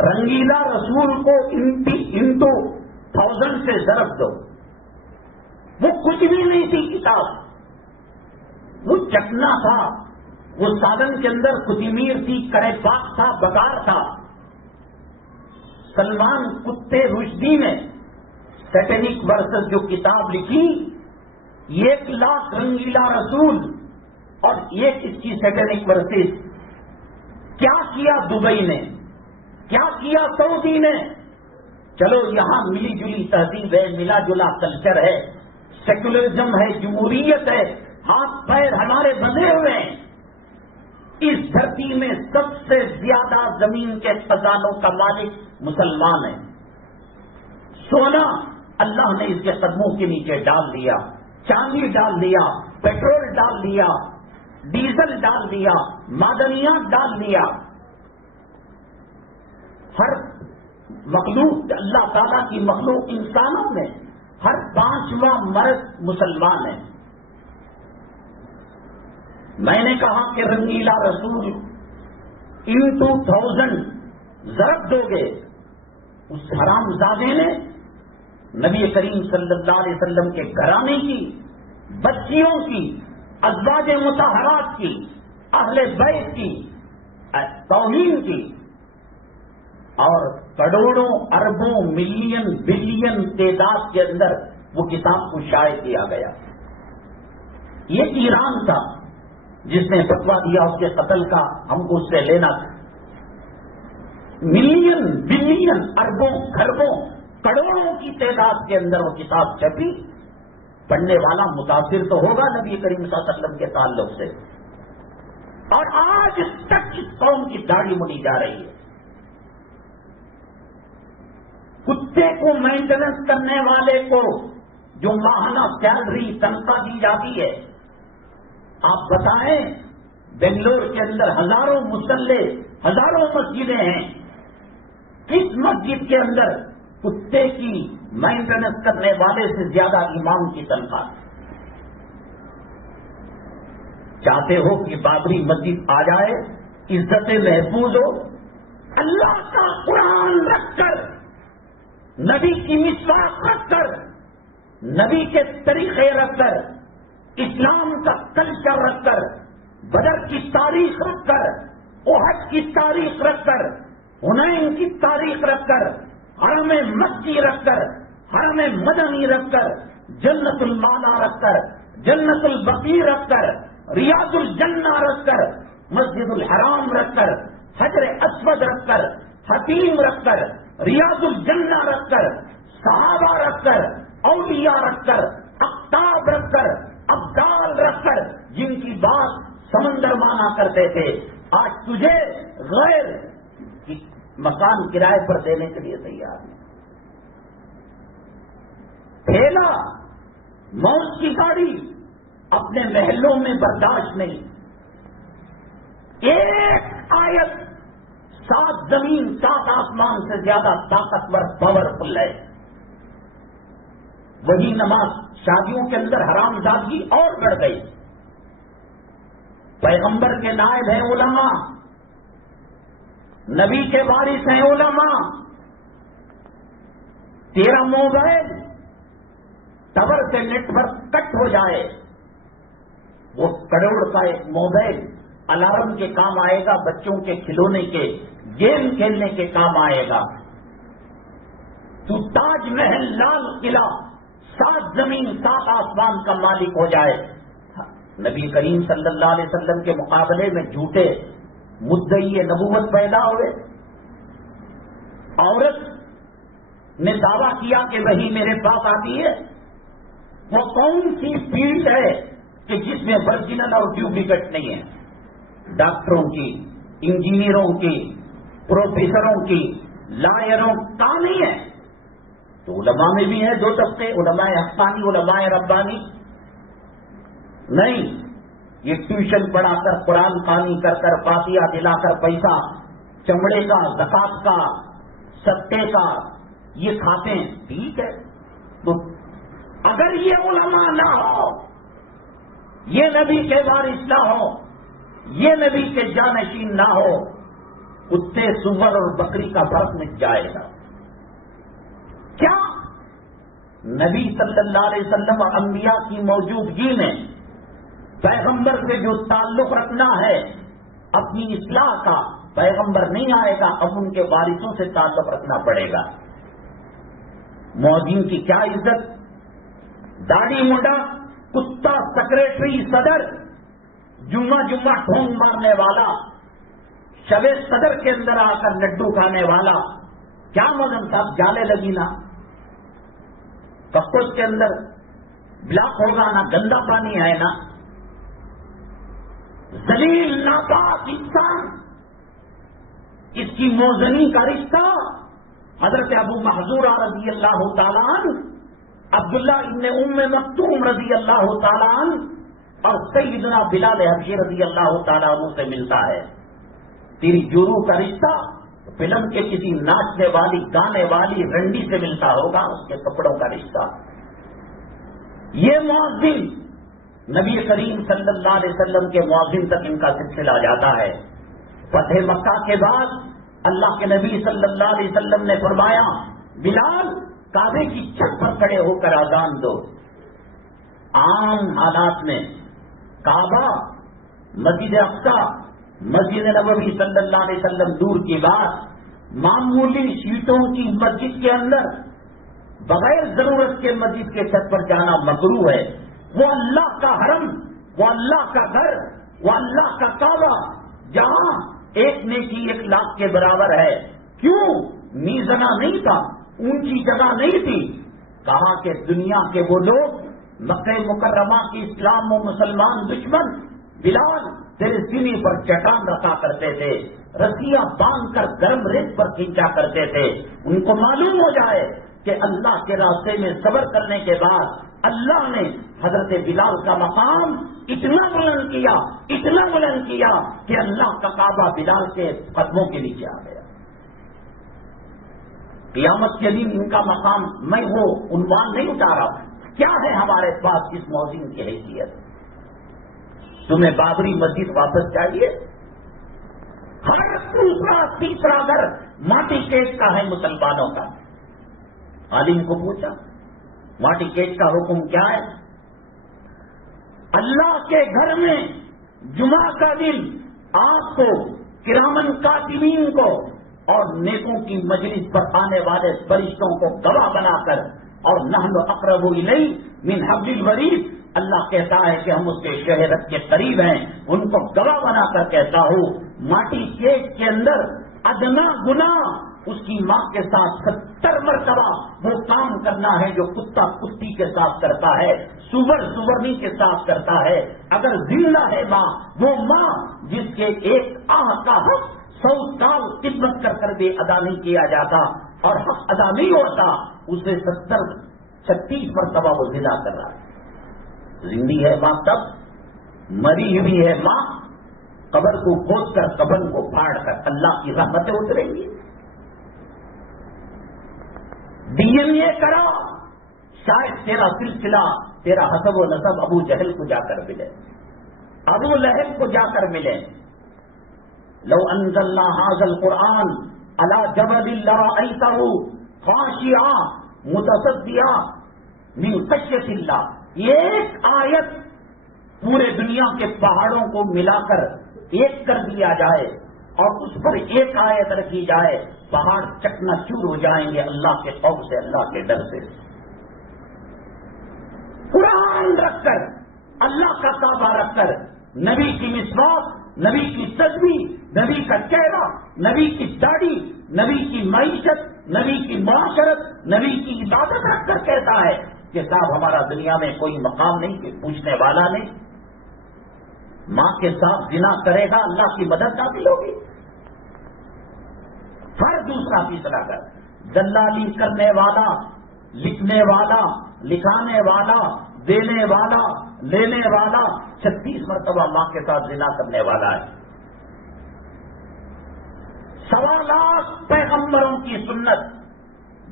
رنگیلا رسول کو انٹو 1000 سے ضرب دو. وہ کچھ بھی نہیں تھی کتاب، وہ چکنا تھا، وہ سالن کے اندر کوتمیر تھی، کرے پاک تھا، بگار تھا. سلمان کتے رشدی نے سیٹینک ورسز جو کتاب لکھی، 1,00,000 رنگیلا رسول اور ایک اس کی سیٹینک ورسز. کیا کیا دبئی نے، کیا کیا سعودی نے؟ چلو یہاں ملی جلی تہذیب ہے، ملا جلا کلچر ہے، سیکولرزم ہے، جمہوریت ہے، ہاتھ پیر ہمارے بندھے ہوئے ہیں. اس دھرتی میں سب سے زیادہ زمین کے خزانوں کا مالک مسلمان ہے. سونا اللہ نے اس کے قدموں کے نیچے ڈال دیا، چاندی ڈال دیا، پیٹرول ڈال دیا، ڈیزل ڈال دیا، معدنیات ڈال دیا. ہر مخلوق، اللہ تعالیٰ کی مخلوق انسانوں میں ہر 5واں مرد مسلمان ہے. میں نے کہا کہ رنگیلا رسول انٹو 1000 ضرب دو گے. اس حرام زادے نے نبی کریم صلی اللہ علیہ وسلم کے گھرانے کی، بچیوں کی، ازواج مطہرات کی، اہل بیت کی توہین کی، اور کروڑوں اربوں ملین بلین تعداد کے اندر وہ کتاب کو شائع کیا گیا. یہ ایران تھا جس نے فتویٰ دیا اس کے قتل کا، ہم کو اس سے لینا تھا. ملین بلین اربوں کھربوں کروڑوں کی تعداد کے اندر وہ کتاب چھپی. پڑھنے والا متاثر تو ہوگا نبی کریم صلی اللہ علیہ وسلم کے تعلق سے. اور آج تک اس قوم کی داڑھی مڑی جا رہی ہے. کتے کو مینٹیننس کرنے والے کو جو ماہانہ سیلری تنخواہ دی جاتی ہے، آپ بتائیں بنگلور کے اندر ہزاروں مسلح، ہزاروں مسجدیں ہیں، کس مسجد کے اندر کتے کی مینٹیننس کرنے والے سے زیادہ امام کی تنخواہ. چاہتے ہو کہ بابری مسجد آ جائے, عزتیں محفوظ ہو, اللہ کا قرآن رکھ کر, نبی کی مصباح رکھ کر, نبی کے طریقے رکھ کر, اسلام کا کلچر رکھ کر, بدر کی تاریخ رکھ کر, احد کی تاریخ رکھ کر, حنین کی تاریخ رکھ کر, حرم مکی رکھ کر, حرم مدنی رکھ کر, جنت المالا رکھ کر, جنت البقیع رکھ کر, ریاض الجنہ رکھ کر, مسجد الحرام رکھ کر, حجر اسود رکھ کر, حتیم رکھ کر, ریاض الجنہ رکھ کر, صحابہ رکھ کر, اولیاء رکھ کر, اقطاب رکھ کر, ابدال رکھ کر, جن کی بات سمندر مانا کرتے تھے, آج تجھے غیر مکان کرائے پر دینے کے لیے تیار ہے. ٹھیلا, موت کی گاڑی اپنے محلوں میں برداشت نہیں. ایک آیت 7 زمین 7 آسمان سے زیادہ طاقتور پاورفل ہے. وہی نماز شادیوں کے اندر حرام زادگی اور بڑھ گئی. پیغمبر کے نائب ہیں علماء, نبی کے وارث ہیں علماء. تیرا موبائل ٹاور سے نیٹ ورک کٹ ہو جائے, وہ کروڑ کا ایک موبائل الارم کے کام آئے گا, بچوں کے کھلونے کے, گیم کھیلنے کے کام آئے گا. تو تاج محل, لال قلعہ, 7 زمین 7 آسمان کا مالک ہو جائے. نبی کریم صلی اللہ علیہ وسلم کے مقابلے میں جھوٹے مدعی نبوت پیدا ہوئے. عورت نے دعویٰ کیا کہ وہی میرے پاس آتی ہے. وہ کون سی فیلڈ ہے کہ جس میں ورجنل اور ڈپلیکیٹ نہیں ہے؟ ڈاکٹروں کی, انجینئروں کی, پروفیسروں کی, لائروں کا نہیں ہے. تو علماء میں بھی ہے 2 طبقے, علماء حقانی, علماء ربانی. نہیں, یہ ٹیوشن پڑھا کر, قرآن خوانی کر کر, فاتحہ دلا کر پیسہ چمڑے کا, زکات کا, صدقے کا یہ کھاتے ہیں. ٹھیک ہے, تو اگر یہ علماء نہ ہو, یہ نبی کے وارث نہ ہو, یہ نبی کے جانشین نہ ہو, کتے, سور اور بکری کا فرق مٹ جائے گا. کیا نبی صلی اللہ علیہ وسلم اور انبیاء کی موجودگی میں پیغمبر سے جو تعلق رکھنا ہے اپنی اصلاح کا, پیغمبر نہیں آئے گا, اب ان کے وارثوں سے تعلق رکھنا پڑے گا. مؤذن کی کیا عزت, داڑھی منڈا, کتا, سیکریٹری, صدر, جمعہ ٹھونگ مارنے والا, شب صدر کے اندر آ کر لڈو کھانے والا, کیا مدن صاحب جالے لگی نا, کپڑوں کے اندر بلاک ہوگا نا, گندا پانی ہے نا, ذلیل ناپاک انسان. اس کی موزنی کا رشتہ حضرت ابو محذورہ رضی اللہ تعالیٰ عنہ, عبداللہ ابن ام مکتوم رضی اللہ تعالیٰ عنہ اور سیدنا بلال حبشی رضی اللہ تعالیٰ عنہ سے ملتا ہے. تیری جورو کا رشتہ فلم کے کسی ناچنے والی, گانے والی رنڈی سے ملتا ہوگا, اس کے کپڑوں کا رشتہ. یہ مؤذن نبی کریم صلی اللہ علیہ وسلم کے مؤذن تک ان کا سلسلہ جاتا ہے. فتح مکہ کے بعد اللہ کے نبی صلی اللہ علیہ وسلم نے فرمایا, بلال کعبے کی چھت پر کھڑے ہو کر اذان دو. عام حالات میں کعبہ, مسجد اقصی, مسجد نبوی صلی اللہ علیہ وسلم دور کی بات, معمولی شیٹوں کی مسجد کے اندر بغیر ضرورت کے مسجد کے چھت پر جانا مکروہ ہے. وہ اللہ کا حرم, وہ اللہ کا گھر, وہ اللہ کا کعبہ, جہاں ایک نیکی 1 لاکھ کے برابر ہے. کیوں؟ میزنا نہیں تھا, اونچی جگہ نہیں تھی. کہا کہ دنیا کے وہ لوگ مکہ مکرمہ کی اسلام و مسلمان دشمن بلال تیرے سینے پر چٹان رکھا کرتے تھے, رسیاں باندھ کر گرم ریت پر کھینچا کرتے تھے. ان کو معلوم ہو جائے کہ اللہ کے راستے میں صبر کرنے کے بعد اللہ نے حضرت بلال کا مقام اتنا بلند کیا, اتنا بلند کیا کہ اللہ کا کعبہ بلال کے قدموں کے نیچے آ گیا. قیامت کے دن ان کا مقام میں وہ عنوان نہیں اٹھا رہا ہوں، کیا ہے ہمارے پاس اس موزن کی حیثیت؟ تمہیں بابری مسجد واپس چاہیے؟ ہر دوسرا تیسرا گھر ماٹی کیٹ کا ہے مسلمانوں کا۔ عالم کو پوچھا ماٹی کیٹ کا حکم کیا ہے؟ اللہ کے گھر میں جمعہ کا دن آپ کو، کرامن کاتبین کو اور نیکوں کی مجلس پر آنے والے فرشتوں کو گواہ بنا کر، اور نحن اقرب الیہ من حبل الورید، اللہ کہتا ہے کہ ہم اس کے شہرت کے قریب ہیں، ان کو گواہ بنا کر کہتا ہوں ماٹی کیٹ کے اندر ادنا گناہ اس کی ماں کے ساتھ 70 مرتبہ وہ کام کرنا ہے جو کتا کتی کے ساتھ کرتا ہے، سور سورنی کے ساتھ کرتا ہے۔ اگر زندہ ہے ماں، وہ ماں جس کے ایک آہ کا حق 100 سال خدمت کر کر بھی ادا نہیں کیا جاتا اور حق ادا نہیں ہوتا، اسے 36 مرتبہ وہ زندہ کر رہا ہے۔ زندگی ہے ماں تب، مری ہوئی ہے ماں، قبر کو کھود کر قبر کو پھاڑ کر اللہ کی رحمتیں اتریں گی۔ ڈی این اے کرا، شاید تیرا سلسلہ، تیرا حسب و نسب ابو جہل کو جا کر ملے، ابو لہب کو جا کر ملے۔ لو انزلنا هذا القرآن على جبل لرأيته خاشعا متصدعا من خشیة اللہ، ایک آیت پورے دنیا کے پہاڑوں کو ملا کر ایک کر دیا جائے اور اس پر ایک آیت رکھی جائے، پہاڑ چکنا چور ہو جائیں گے اللہ کے خوف سے، اللہ کے ڈر سے۔ قرآن رکھ کر، اللہ کا کعبہ رکھ کر، نبی کی مسواک، نبی کی تسبیح، نبی کا چہرہ، نبی کی داڑھی، نبی کی معیشت، نبی کی معاشرت، نبی کی عبادت رکھ کر کہتا ہے کہ صاحب ہمارا دنیا میں کوئی مقام نہیں، کہ پوچھنے والا نہیں۔ ماں کے ساتھ زنا کرے گا اللہ کی مدد حاصل ہوگی۔ ہر دوسرا تیسرا کر دلالی کرنے والا، لکھنے والا، لکھانے والا، دینے والا، لینے والا 36 مرتبہ ماں کے ساتھ زنا کرنے والا ہے۔ 1.25 لاکھ پیغمبروں کی سنت،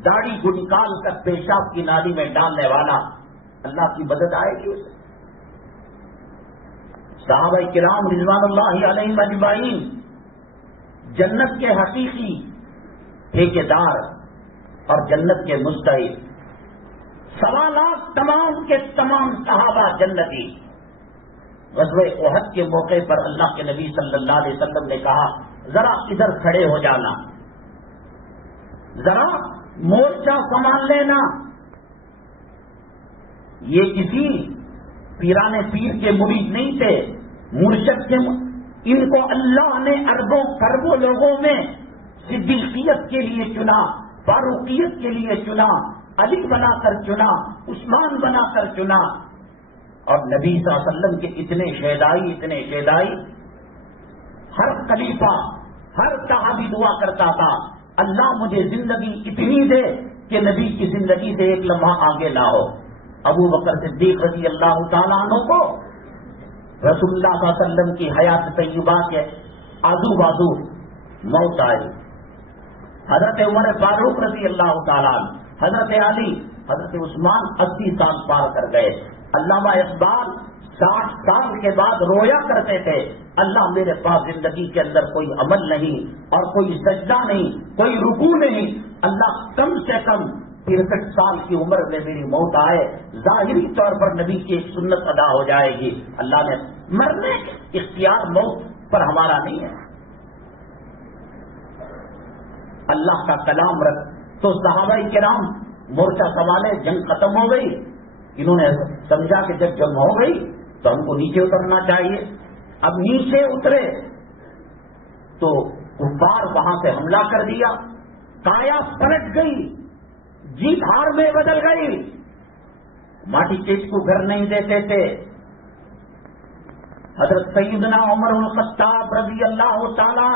داڑھی کو نکال کر پیشاب کی نالی میں ڈالنے والا، اللہ کی مدد آئے گی اسے۔ صحابہ کرام رضوان اللہ علیہم اجمعین جنت کے حقیقی ٹھیکیدار اور جنت کے مستحق، 1.25 لاکھ تمام کے تمام صحابہ جنتی۔ غزوہ احد کے موقع پر اللہ کے نبی صلی اللہ علیہ وسلم نے کہا ذرا ادھر کھڑے ہو جانا، ذرا مورچہ سنبھال لینا۔ یہ کسی پیران پیر کے مرید نہیں تھے، مرشد کے ان کو اللہ نے اربوں خربوں لوگوں میں صدیقیت کے لیے چنا، فاروقیت کے لیے چنا، علی بنا کر چنا، عثمان بنا کر چنا۔ اور نبی صلی اللہ علیہ وسلم کے اتنے شہدائی، ہر خلیفہ، ہر صحابی دعا کرتا تھا اللہ مجھے زندگی اتنی دے کہ نبی کی زندگی سے ایک لمحہ آگے نہ ہو۔ ابو بکر صدیق رضی اللہ تعالیٰ عنہ کو رسول اللہ صلی اللہ علیہ وسلم کی حیات طیبہ کے آزو بازو موت آئی۔ حضرت عمر فاروق رضی اللہ تعالیٰ عنہ، حضرت علی، حضرت عثمان 80 سال پار کر گئے۔ علامہ اقبال 60 سال کے بعد رویا کرتے تھے اللہ میرے پاس زندگی کے اندر کوئی عمل نہیں اور کوئی سجدہ نہیں، کوئی رکوع نہیں، اللہ کم سے کم 63 سال کی عمر میں میری موت آئے، ظاہری طور پر نبی کی ایک سنت ادا ہو جائے گی۔ اللہ نے مرنے کے اختیار موت پر ہمارا نہیں ہے، اللہ کا کلام رکھ۔ تو صحابہ کرام مورچہ سنبھالے، جنگ ختم ہو گئی، انہوں نے سمجھا کہ جب جنگ ہو گئی تو ہم کو نیچے اترنا چاہیے۔ اب نیچے اترے تو کفار وہاں سے حملہ کر دیا، کایا پلٹ گئی، جیت ہار میں بدل گئی۔ ماٹی کیٹ کو گھر نہیں دیتے تھے۔ حضرت سیدنا عمر بن الخطاب رضی اللہ تعالیٰ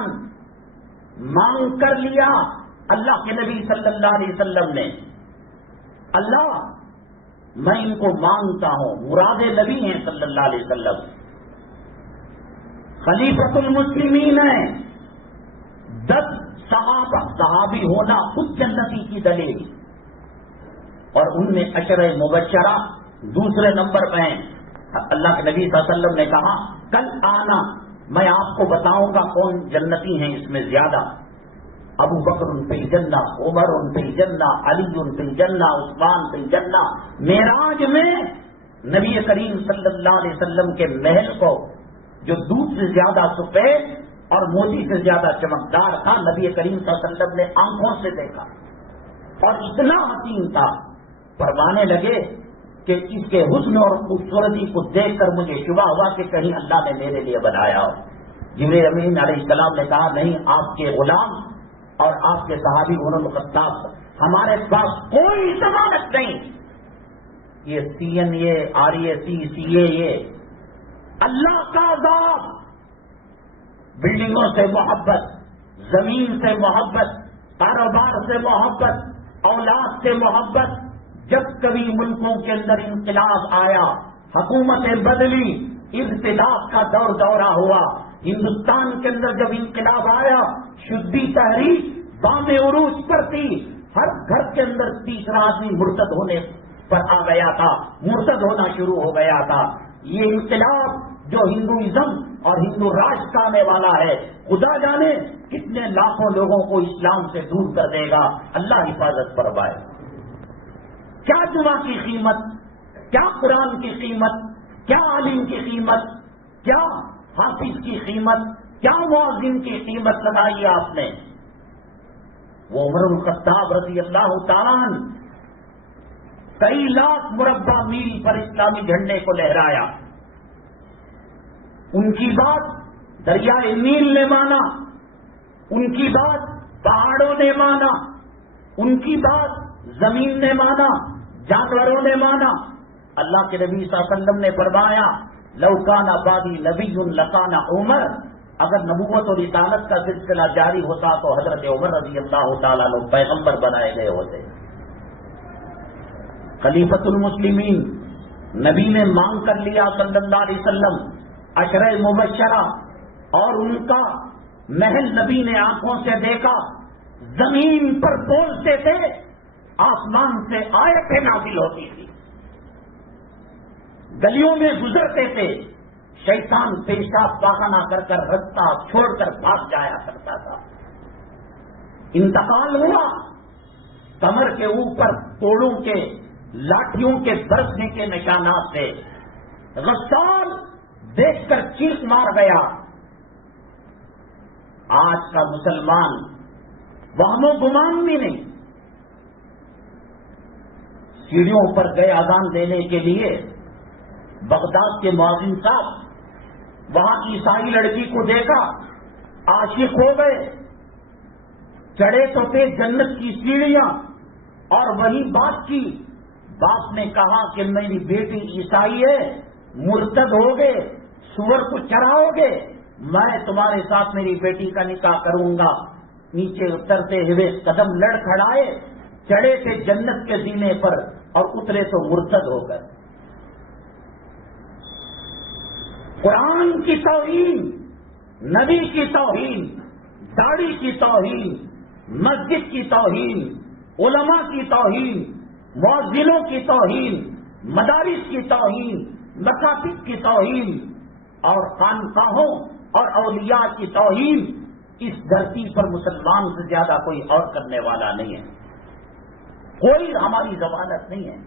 مانگ کر لیا اللہ کے نبی صلی اللہ علیہ وسلم نے، اللہ میں ان کو مانگتا ہوں، مراد نبی ہیں صلی اللہ علیہ وسلم، خلیفۃ المسلمین ہیں، 10 صحابی ہونا خود جنتی کی دلیل، اور ان میں عشرہ مبشرہ دوسرے نمبر پہ ہیں۔ اللہ کے نبی صلی اللہ علیہ وسلم نے کہا کل آنا میں آپ کو بتاؤں گا کون جنتی ہیں اس میں زیادہ۔ ابو بکر فی الجنہ، عمر فی الجنہ، علی فی الجنہ، عثمان فی الجنہ۔ معراج میں نبی کریم صلی اللہ علیہ وسلم کے محل کو جو دودھ سے زیادہ سفید اور موتی سے زیادہ چمکدار تھا، نبی کریم صلی اللہ علیہ وسلم نے آنکھوں سے دیکھا اور اتنا حسین تھا، فرمانے لگے کہ اس کے حسن اور خوبصورتی کو دیکھ کر مجھے شبہ ہوا کہ کہیں اللہ نے میرے لیے بنایا ہو۔ جبریل امین علیہ السلام نے کہا نہیں، آپ کے غلام اور آپ کے صحابی عمر بن الخطاب، ہمارے پاس کوئی ضمانت نہیں۔ یہ CNA RAC CA یہ اللہ کا عذاب، بلڈنگوں سے محبت، زمین سے محبت، کاروبار سے محبت، اولاد سے محبت۔ جب کبھی ملکوں کے اندر انقلاب آیا، حکومتیں بدلی، ارتداد کا دورہ ہوا، ہندوستان کے اندر جب انقلاب آیا، شدی تحریک بام عروج پر تھی، ہر گھر کے اندر تیسرا آدمی مرتد ہونے پر آ گیا تھا، مرتد ہونا شروع ہو گیا تھا۔ یہ انقلاب جو ہندوازم اور ہندو راج کا آنے والا ہے، خدا جانے کتنے لاکھوں لوگوں کو اسلام سے دور کر دے گا، اللہ حفاظت فرمائے۔ کیا دعا کی قیمت، کیا قرآن کی قیمت، کیا عالم کی قیمت، کیا حافظ کی قیمت، کیا معذم کی قیمت لگائی آپ نے؟ وہ عمر بن الخطاب رضی اللہ تعالیٰ عنہ کئی لاکھ مربع میل پر اسلامی جھنڈے کو لہرایا۔ ان کی بات دریائے نیل نے مانا، ان کی بات پہاڑوں نے مانا، ان کی بات زمین نے مانا، جانوروں نے مانا۔ اللہ کے نبی صلی اللہ علیہ وسلم نے فرمایا لو کان بعدی نبی لکان عمر، اگر نبوت اور رسالت کا سلسلہ جاری ہوتا تو حضرت عمر رضی اللہ تعالیٰ عنہ پیغمبر بنائے گئے ہوتے۔ خلیفۃ المسلمین نبی نے مانگ کر لیا صلی اللہ علیہ وسلم، عشرہ مبشرہ اور ان کا محل نبی نے آنکھوں سے دیکھا، زمین پر بولتے تھے، آسمان سے آیتیں نازل ہوتی تھی، گلیوں میں گزرتے تھے، شیطان پیشاب پاخانہ کر کر رستہ چھوڑ کر بھاگ جایا کرتا تھا۔ انتقال ہوا، کمر کے اوپر توڑوں کے لاٹھیوں کے برسنے کے نشانات تھے، غسان دیکھ کر چیخ مار گیا۔ آج کا مسلمان وہم و گمان بھی نہیں، سیڑھیوں پر گئے اذان دینے کے لیے، بغداد کے مؤذن صاحب وہاں عیسائی لڑکی کو دیکھا، عاشق ہو گئے، چڑھے تو تھے جنت کی سیڑھیاں، اور وہی بات کی، باپ نے کہا کہ میری بیٹی عیسائی ہے، مرتد ہو گے، سور کو چراؤ گے، میں تمہارے ساتھ میری بیٹی کا نکاح کروں گا۔ نیچے اترتے ہوئے قدم لڑ کھڑائے، چڑھے تھے جنت کے زینے پر اور اترے تو مرتد ہو گئے۔ قرآن کی توہین، نبی کی توہین، داڑھی کی توہین، مسجد کی توہین، علماء کی توہین، مؤذنوں کی توہین، مدارس کی توہین، مکاتب کی توہین اور خانقاہوں اور اولیاء کی توہین، اس دھرتی پر مسلمان سے زیادہ کوئی اور کرنے والا نہیں ہے، کوئی ہماری ضمانت نہیں ہے۔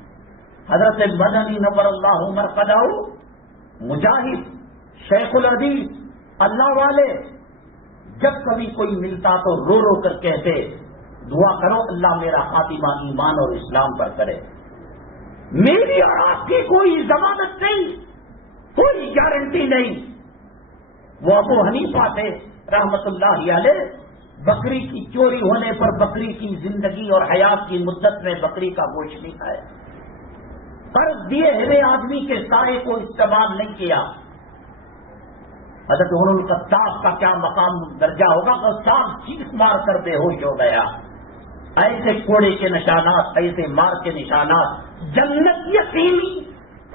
حضرت مدنی نور اللہ مرقدہ، مجاہد، شیخ الحدیث، اللہ والے، جب کبھی کوئی ملتا تو رو رو کر کہتے دعا کرو اللہ میرا خاتمہ ایمان اور اسلام پر کرے۔ میری اور آپ کی کوئی ضمانت نہیں، کوئی گارنٹی نہیں۔ وہ ابو حنیفہ تھے رحمت اللہ علیہ، بکری کی چوری ہونے پر بکری کی زندگی اور حیات کی مدت میں بکری کا گوشت نہیں کھائے، قرض دیے ہوئے آدمی کے سائے کو استعمال نہیں کیا۔ حضرت عمر بن الخطاب کا کیا مقام درجہ ہوگا کہ سانپ چیخ مار کر بے ہوش ہو گیا۔ ایسے کوڑے کے نشانات، ایسے مار کے نشانات، جنت یقینی،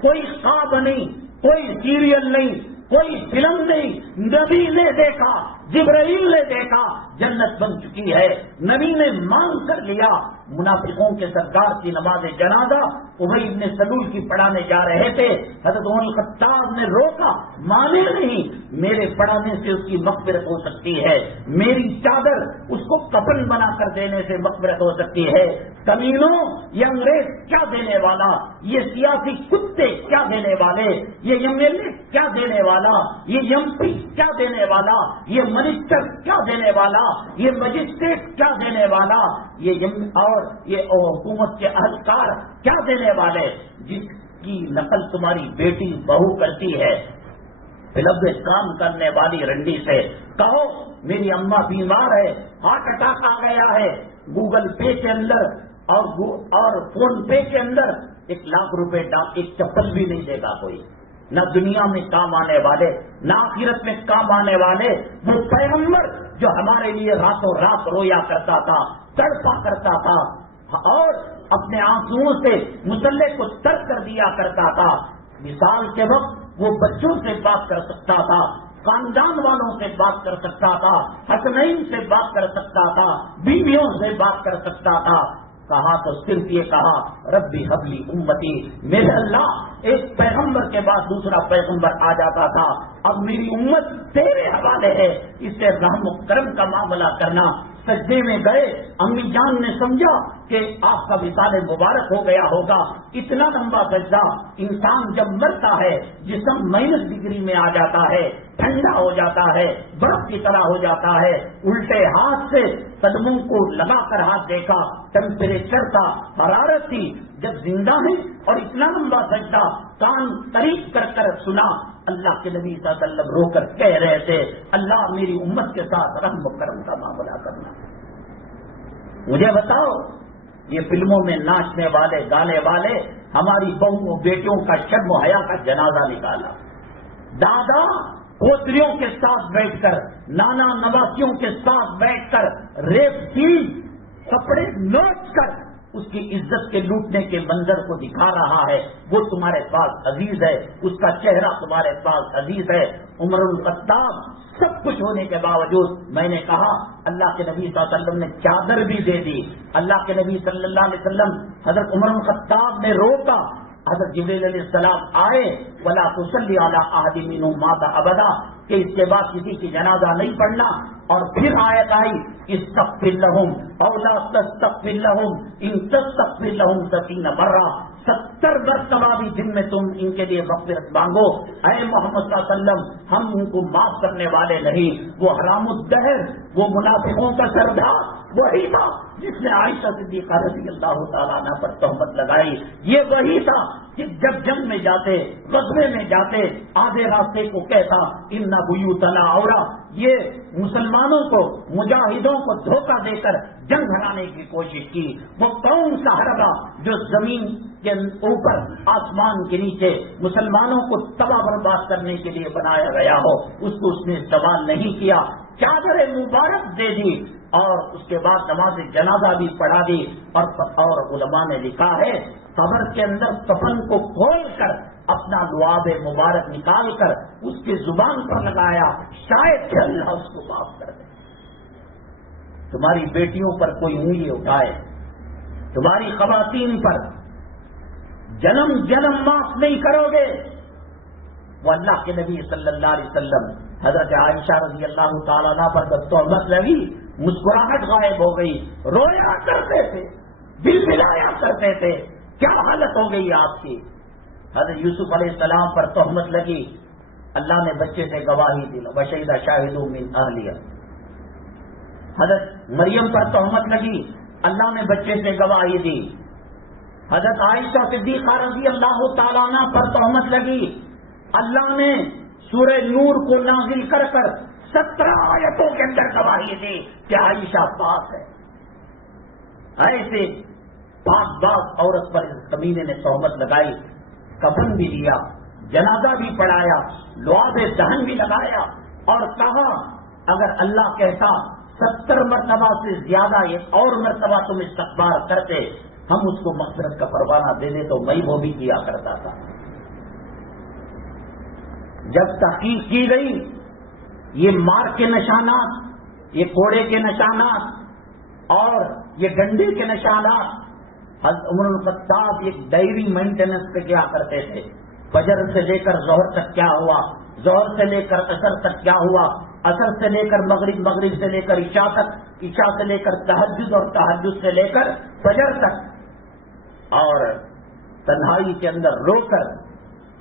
کوئی خواب نہیں، کوئی سیریل نہیں، کوئی فلم نہیں، نبی نے دیکھا، جبرائیل نے دیکھا، جنت بن چکی ہے۔ نبی نے مانگ کر لیا۔ منافقوں کے سردار کی نماز جنازہ ابی بن سلول کی پڑھانے جا رہے تھے، حضرت عمر الخطاب نے روکا، مانے نہیں، میرے پڑھانے سے اس کی مغفرت ہو سکتی ہے، میری چادر اس کو کفن بنا کر دینے سے مغفرت ہو سکتی ہے۔ کمینوں، یہ انگریز کیا دینے والا، یہ سیاسی کتے کیا دینے والے، یہ ایم ایل اے کیا دینے والا، یہ ایم پی کیا دینے والا، یہ منسٹر کیا دینے والا، یہ مجسٹریٹ کیا دینے والا، اور یہ حکومت کے اہلکار کیا دینے والے، جس کی نقل تمہاری بیٹی بہو کرتی ہے فلم میں کام کرنے والی رنڈی سے، کہو میری اماں بیمار ہے، ہارٹ اٹیک آ گیا ہے، گوگل پے کے اندر اور فون پے کے اندر 1 لاکھ روپے ڈال، ایک چپل بھی نہیں دے گا کوئی، نہ دنیا میں کام آنے والے نہ آخرت میں کام آنے والے۔ وہ پیغمبر جو ہمارے لیے راتوں رات رویا کرتا تھا، تڑپا کرتا تھا اور اپنے آنسوؤں سے مسلح کو تر کر دیا کرتا تھا، مثال کے وقت وہ بچوں سے بات کر سکتا تھا، خاندان والوں سے بات کر سکتا تھا، حسنین سے بات کر سکتا تھا، بیویوں سے بات کر سکتا تھا، کہا تو صرف یہ کہا ربی حبلی امتی، میرے اللہ ایک پیغمبر کے بعد دوسرا پیغمبر آ جاتا تھا، اب میری امت تیرے حوالے ہے، اس سے رحم و کرم کا معاملہ کرنا۔ سجدے میں گئے، امی جان نے سمجھا کہ آپ کا وصال مبارک ہو گیا ہوگا، اتنا لمبا سجدہ، انسان جب مرتا ہے جسم مائنس ڈگری میں آ جاتا ہے، ٹھنڈا ہو جاتا ہے، برف کی طرح ہو جاتا ہے، الٹے ہاتھ سے قدموں کو لگا کر ہاتھ دیکھا، ٹیمپریچر تھا، حرارت تھی، جب زندہ ہے اور اتنا لمبا سجدہ کان قریب کر کر سنا، اللہ کے نبی صلی اللہ علیہ وسلم رو کر کہہ رہے تھے اللہ میری امت کے ساتھ رحم و کرم کا معاملہ کرنا۔ مجھے بتاؤ، یہ فلموں میں ناچنے والے گانے والے ہماری بہوؤں بیٹیوں کا شرم و حیا کا جنازہ نکالا، دادا پوتریوں کے ساتھ بیٹھ کر، نانا نواسیوں کے ساتھ بیٹھ کر ریپ کی کپڑے نوچ کر اس کی عزت کے لوٹنے کے منظر کو دکھا رہا ہے، وہ تمہارے پاس عزیز ہے، اس کا چہرہ تمہارے پاس عزیز ہے۔ عمر الخطاب سب کچھ ہونے کے باوجود، میں نے کہا اللہ کے نبی صلی اللہ علیہ وسلم نے چادر بھی دے دی، اللہ کے نبی صلی اللہ علیہ وسلم حضرت عمر الخطاب نے روکا، حضرت جبریل علیہ السلام آئے، ولا تصلی علی احد منهم مات ابدا، کہ اس کے بعد کسی کی جنازہ نہیں پڑھنا، اور پھر آیت آئی استغفر لهم او لا تستغفر لهم ان تستغفر لهم 70 مرہ، 70 مرتبہ بھی دن میں تم ان کے لیے مغفرت مانگو۔ اے محمد صلی اللہ علیہ وسلم، ہم ان کو معاف کرنے والے نہیں۔ وہ حرام الدہر، وہ منافقوں کا سردار وہی تھا جس نے عائشہ صدیقہ رضی اللہ تعالیٰ عنہ پر تہمت لگائی، یہ وہی تھا کہ جب جنگ میں جاتے، غزوے میں جاتے، آدھے راستے کو کہتا ان بیوتنا عورہ، یہ مسلمانوں کو، مجاہدوں کو دھوکہ دے کر جنگ ہرانے کی کوشش کی۔ وہ کون سا حربہ جو زمین کے اوپر آسمان کے نیچے مسلمانوں کو تباہ برباد کرنے کے لیے بنایا گیا ہو، اس کو اس نے استعمال نہیں کیا، چادر مبارک دے دی اور اس کے بعد نماز جنازہ بھی پڑھا دی۔ اور علماء نے لکھا ہے قبر کے اندر کفن کو کھول کر اپنا لعاب مبارک نکال کر اس کی زبان پر لگایا، شاید کہ اللہ اس کو معاف کر دے۔ تمہاری بیٹیوں پر کوئی انگلی اٹھائے، تمہاری خواتین پر جنم جنم معاف نہیں کرو گے۔ وہ اللہ کے نبی صلی اللہ علیہ وسلم حضرت عائشہ رضی اللہ تعالیٰ عنہ پر جب تہمت لگی، مسکراہٹ غائب ہو گئی، رویا کرتے تھے، بلبلایا کرتے تھے، کیا حالت ہو گئی آپ کی؟ حضرت یوسف علیہ السلام پر تہمت لگی، اللہ نے بچے سے گواہی دی، وشہد شاہد من اہلیہ۔ حضرت مریم پر تہمت لگی، اللہ نے بچے سے گواہی دی۔ حضرت عائشہ صدیقہ رضی اللہ تعالیٰ عنہ پر تہمت لگی، اللہ نے سورہ نور کو نازل کر کر 17 آیتوں کے اندر گواہی دی کہ عائشہ پاک ہے۔ ایسے پاک باز عورت پر اس کمینے نے تہمت لگائی، کفن بھی دیا، جنازہ بھی پڑھایا، لعاب دہن بھی لگایا، اور کہا اگر اللہ کہتا 70 مرتبہ سے زیادہ ایک اور مرتبہ تم استغفار کرتے، ہم اس کو مغفرت کا پروانہ دے دے، تو میں وہ بھی کیا کرتا تھا۔ جب تحقیق کی گئی یہ مار کے نشانات، یہ کوڑے کے نشانات اور یہ ڈنڈے کے نشانات، حضرت عمر بن الخطاب ایک ڈائری مینٹیننس پہ کیا کرتے تھے، فجر سے لے کر ظہر تک کیا ہوا، ظہر سے لے کر عصر تک کیا ہوا، عصر سے لے کر مغرب، مغرب سے لے کر عشاء تک، عشاء سے لے کر تہجد اور تہجد سے لے کر فجر تک، اور تنہائی کے اندر رو کر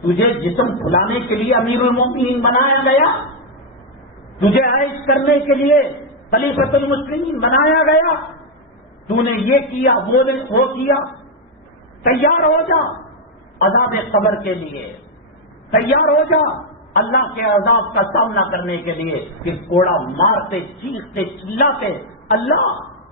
تجھے جسم پھلانے کے لیے امیر المومنین بنایا گیا، تجھے عائش کرنے کے لیے خلیفۃ المسلمین بنایا گیا، تو نے یہ کیا وہ کیا، تیار ہو جا عذاب قبر کے لیے، تیار ہو جا اللہ کے عذاب کا سامنا کرنے کے لیے، کہ کوڑا مارتے چیختے چلاتے اللہ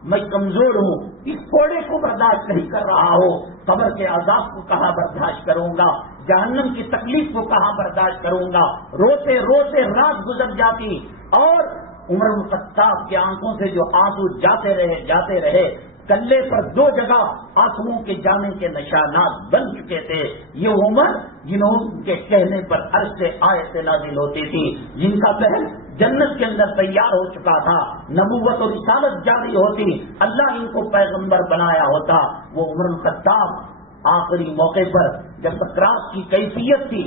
میں کمزور ہوں، اس کوڑے کو برداشت نہیں کر رہا ہو، قبر کے عذاب کو کہاں برداشت کروں گا، جہنم کی تکلیف کو کہاں برداشت کروں گا، روتے روتے رات گزر جاتی، اور عمر بن الخطاب کی آنکھوں سے جو آنسو جاتے رہے، کلے پر 2 جگہ آنسوؤں کے جانے کے نشانات بن چکے تھے۔ یہ عمر جنہوں کے کہنے پر عرش سے آیتیں نازل ہوتی تھی، جن کا پہل جنت کے اندر تیار ہو چکا تھا، نبوت اور رسالت جاری ہوتی، اللہ ان کو پیغمبر بنایا ہوتا، وہ عمر بن الخطاب آخری موقع پر جب سکرات کی کیفیت تھی،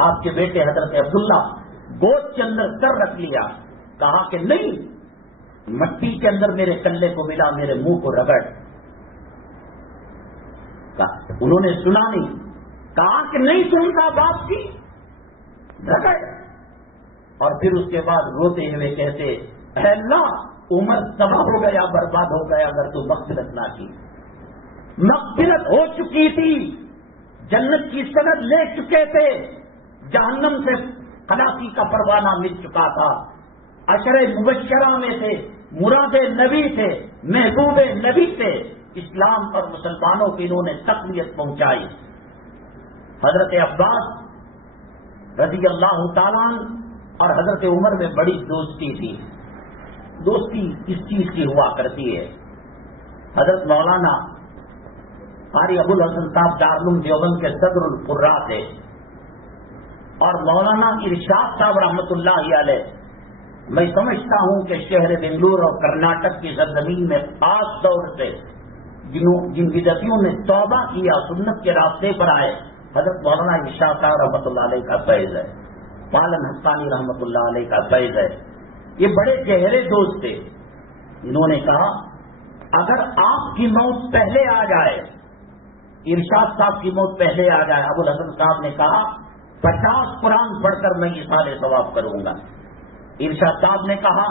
آپ کے بیٹے حضرت عبداللہ گود کے اندر سر رکھ لیا، کہا کہ نہیں، مٹی کے اندر میرے کلے کو ملا، میرے منہ کو رگڑ، انہوں نے سنا نہیں، کہا کہ نہیں سنتا باپ کی، رگڑ، اور پھر اس کے بعد روتے ہوئے کہتے اے اللہ عمر تباہ ہو گیا، برباد ہو گیا اگر تو مغفرت نہ کی، مغفرت ہو چکی تھی، جنت کی سند لے چکے تھے، جہنم سے خلاصی کا پروانہ مل چکا تھا، عشر مبشرہ میں تھے، مراد نبی تھے، محبوب نبی تھے، اسلام اور مسلمانوں کی انہوں نے تقویت پہنچائی۔ حضرت عباس رضی اللہ تعالیٰ اور حضرت عمر میں بڑی دوستی تھی، دوستی اس چیز کی ہوا کرتی ہے، حضرت مولانا قاری ابو الحسن صاحب دارالعلوم دیوبند کے صدر القراء تھے، اور مولانا ارشاد صاحب رحمۃ اللہ علیہ، میں سمجھتا ہوں کہ شہر بنگلور اور کرناٹک کی سرزمین میں خاص طور سے جن بدعتیوں نے توبہ کیا، سنت کے راستے پر آئے، حضرت مولانا ارشاد صاحب رحمۃ اللہ علیہ کا فیض ہے، پالن حقانی رحمۃ اللہ علیہ کا فیض ہے، یہ بڑے گہرے دوست تھے۔ انہوں نے کہا اگر آپ کی موت پہلے آ جائے، ارشاد صاحب کی موت پہلے آ جائے، ابو الحسن صاحب نے کہا 50 قرآن پڑھ کر میں ایصال ثواب کروں گا۔ ارشاد صاحب نے کہا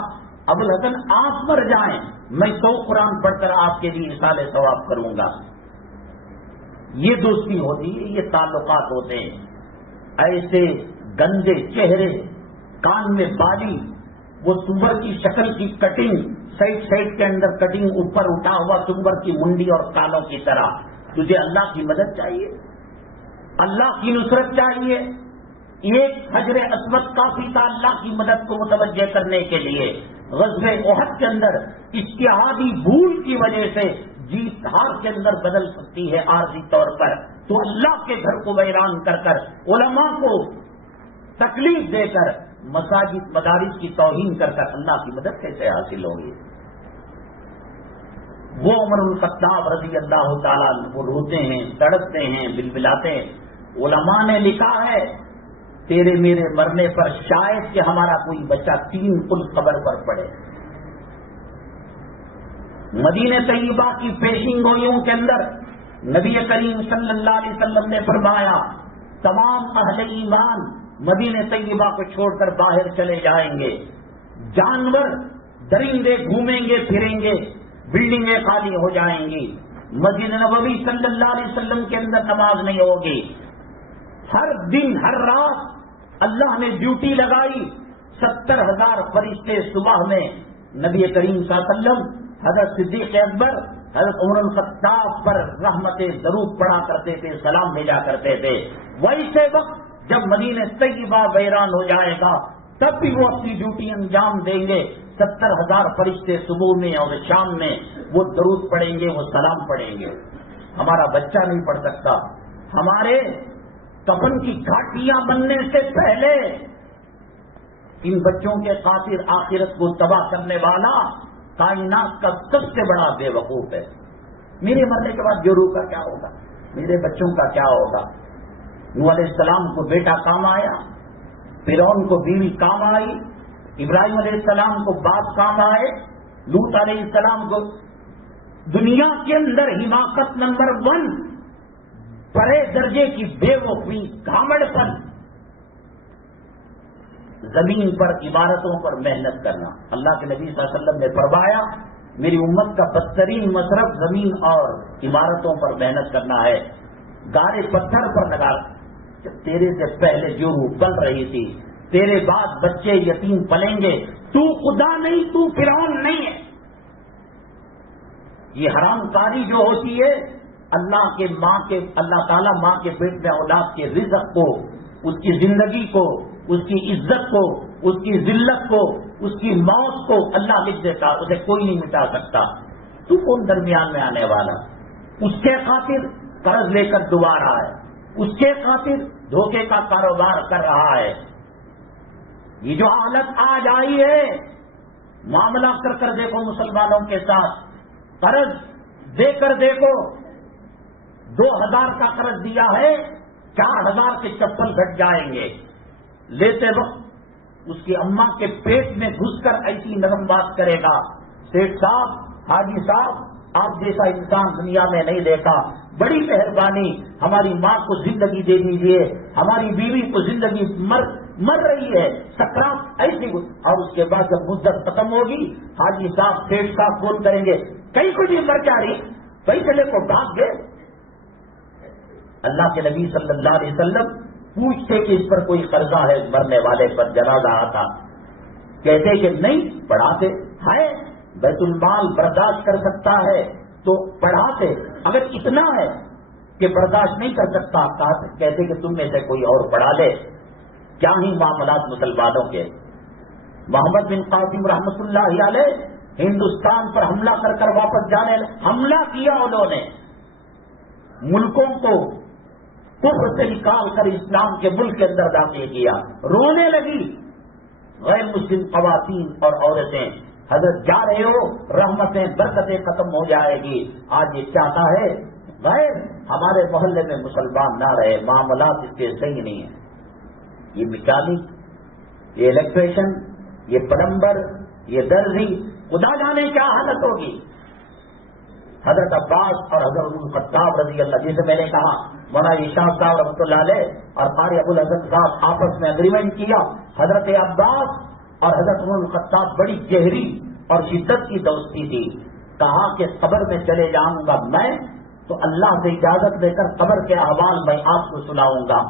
ابو الحسن آپ مر جائیں، میں 100 قرآن پڑھ کر آپ کے لیے ایصال ثواب کروں گا۔ یہ دوستی ہوتی ہے، یہ تعلقات ہوتے ہیں۔ ایسے گندے چہرے، کان میں بالی، وہ سور کی شکل کی کٹنگ، سائڈ کے اندر کٹنگ، اوپر اٹھا ہوا سور کی منڈی اور کانوں کی طرح، تجھے اللہ کی مدد چاہیے، اللہ کی نصرت چاہیے۔ ایک حجر اسود کافی تھا اللہ کی مدد کو متوجہ کرنے کے لیے۔ غزوہ احد کے اندر اجتہادی بھول کی وجہ سے جیت ہار کے اندر بدل سکتی ہے عارضی طور پر، تو اللہ کے گھر کو ویران کر کر، علماء کو تکلیف دے کر، مساجد مدارس کی توہین کر کر اللہ کی مدد کیسے حاصل ہوگی؟ وہ عمر بن الخطاب رضی اللہ تعالیٰ وہ روتے ہیں، تڑپتے ہیں، بلبلاتے ہیں۔ علماء نے لکھا ہے تیرے میرے مرنے پر شاید کہ ہمارا کوئی بچہ 3 پل قبر پر پڑے۔ مدینہ طیبہ کی پیشین گوئیوں کے اندر نبی کریم صلی اللہ علیہ وسلم نے فرمایا تمام اہل ایمان مدینہ طیبہ کو چھوڑ کر باہر چلے جائیں گے، جانور درندے گھومیں گے پھریں گے، بلڈنگیں خالی ہو جائیں گی، مسجد نبوی صلی اللہ علیہ وسلم کے اندر نماز نہیں ہوگی۔ ہر دن ہر رات اللہ نے ڈیوٹی لگائی، 70,000 فرشتے صبح میں نبی کریم صلی اللہ علیہ وسلم، حضرت صدیق اکبر، حضرت عمر الخطاب پر رحمت درود پڑھا کرتے تھے، سلام بھیجا کرتے تھے۔ ویسے وقت جب مدینہ طیبہ ویران ہو جائے گا تب بھی وہ اپنی ڈیوٹی انجام دیں گے، 70,000 فرشتے صبح میں اور شام میں وہ درود پڑھیں گے، وہ سلام پڑھیں گے۔ ہمارا بچہ نہیں پڑھ سکتا، ہمارے کفن کی گھاٹیاں بننے سے پہلے ان بچوں کے خاطر آخرت کو تباہ کرنے والا کائنات کا سب سے بڑا بے وقوف ہے. میرے مرنے کے بعد جورو کا کیا ہوگا؟ میرے بچوں کا کیا ہوگا؟ نوح علیہ السلام کو بیٹا کام آیا، فرعون کو بیوی کام آئی، ابراہیم علیہ السلام کو باپ کام آئے، لوط علیہ السلام کو. دنیا کے اندر حماقت نمبر 1، بڑے درجے کی بے وقوفی، گھامڑ پن، زمین پر عبادتوں پر محنت کرنا. اللہ کے نبی صلی اللہ علیہ وسلم نے فرمایا میری امت کا بدترین مصرف زمین اور عمارتوں پر محنت کرنا ہے. گارے پتھر پر لگا، تیرے سے پہلے جو روح پل رہی تھی، تیرے بعد بچے یتیم پلیں گے، تو خدا نہیں، تو فرعون نہیں ہے. یہ حرام کاری جو ہوتی ہے اللہ تعالیٰ ماں کے پیٹ میں اولاد کے رزق کو، اس کی زندگی کو، اس کی عزت کو، اس کی ذلت کو، اس کی موت کو اللہ لکھ دیتا، اسے کوئی نہیں مٹا سکتا. تو کون درمیان میں آنے والا؟ اس کے خاطر قرض لے کر ڈبا رہا ہے، اس کے خاطر دھوکے کا کاروبار کر رہا ہے. یہ جو حالت آج آئی ہے، معاملہ کر دیکھو مسلمانوں کے ساتھ، قرض دے کر دیکھو. 2000 کا قرض دیا ہے، 4000 کے چپل گھٹ جائیں گے. لیتے وقت اس کی اماں کے پیٹ میں گھس کر ایسی نرم بات کرے گا، سیٹھ صاحب، حاجی صاحب، آپ جیسا انسان دنیا میں نہیں دیکھا، بڑی مہربانی، ہماری ماں کو زندگی دے دیجیے، ہماری بیوی کو زندگی مر رہی ہے، سکرات ایسی. اور اس کے بعد جب مدت ختم ہوگی، حاجی صاحب، سیٹھ صاحب فون کریں گے، کہیں کچھ مر کیا رہی، پیسے لے کو بھاگ گئے. اللہ کے نبی صلی اللہ علیہ وسلم پوچھتے کہ اس پر کوئی قرضہ ہے، مرنے والے پر جنازہ آتا، کہتے کہ نہیں، پڑھاتے. ہے بیت المال برداشت کر سکتا ہے تو پڑھاتے، اگر اتنا ہے کہ برداشت نہیں کر سکتا کہتے کہ تم میں سے کوئی اور پڑھا لے. کیا ہی معاملات مسلمانوں کے. محمد بن قاسم رحمۃ اللہ علیہ ہندوستان پر حملہ کر واپس جانے، حملہ کیا انہوں نے، ملکوں کو کفر سے نکال کر اسلام کے ملک کے اندر داخل کیا. رونے لگی غیر مسلم خواتین اور عورتیں، حضرت جا رہے ہو، رحمتیں برکتیں ختم ہو جائے گی. آج یہ چاہتا ہے غیر ہمارے محلے میں مسلمان نہ رہے، معاملات اس کے صحیح نہیں ہیں. یہ میکینک، یہ الیکٹریشن، یہ پلمبر، یہ درزی، خدا جانے کیا حالت ہوگی. حضرت عباس اور حضرت الخطاب رضی اللہ، جسے میں نے کہا مولانا شاہ صاحب رحمۃ اللہ علیہ اور قاری ابو الحسن صاحب آپس میں اگریمنٹ کیا. حضرت عباس اور حضرت الخطاب بڑی گہری اور شدت کی دوستی تھی. کہا کہ قبر میں چلے جاؤں گا میں تو اللہ سے اجازت لے کر قبر کے احوال میں آپ کو سناؤں گا،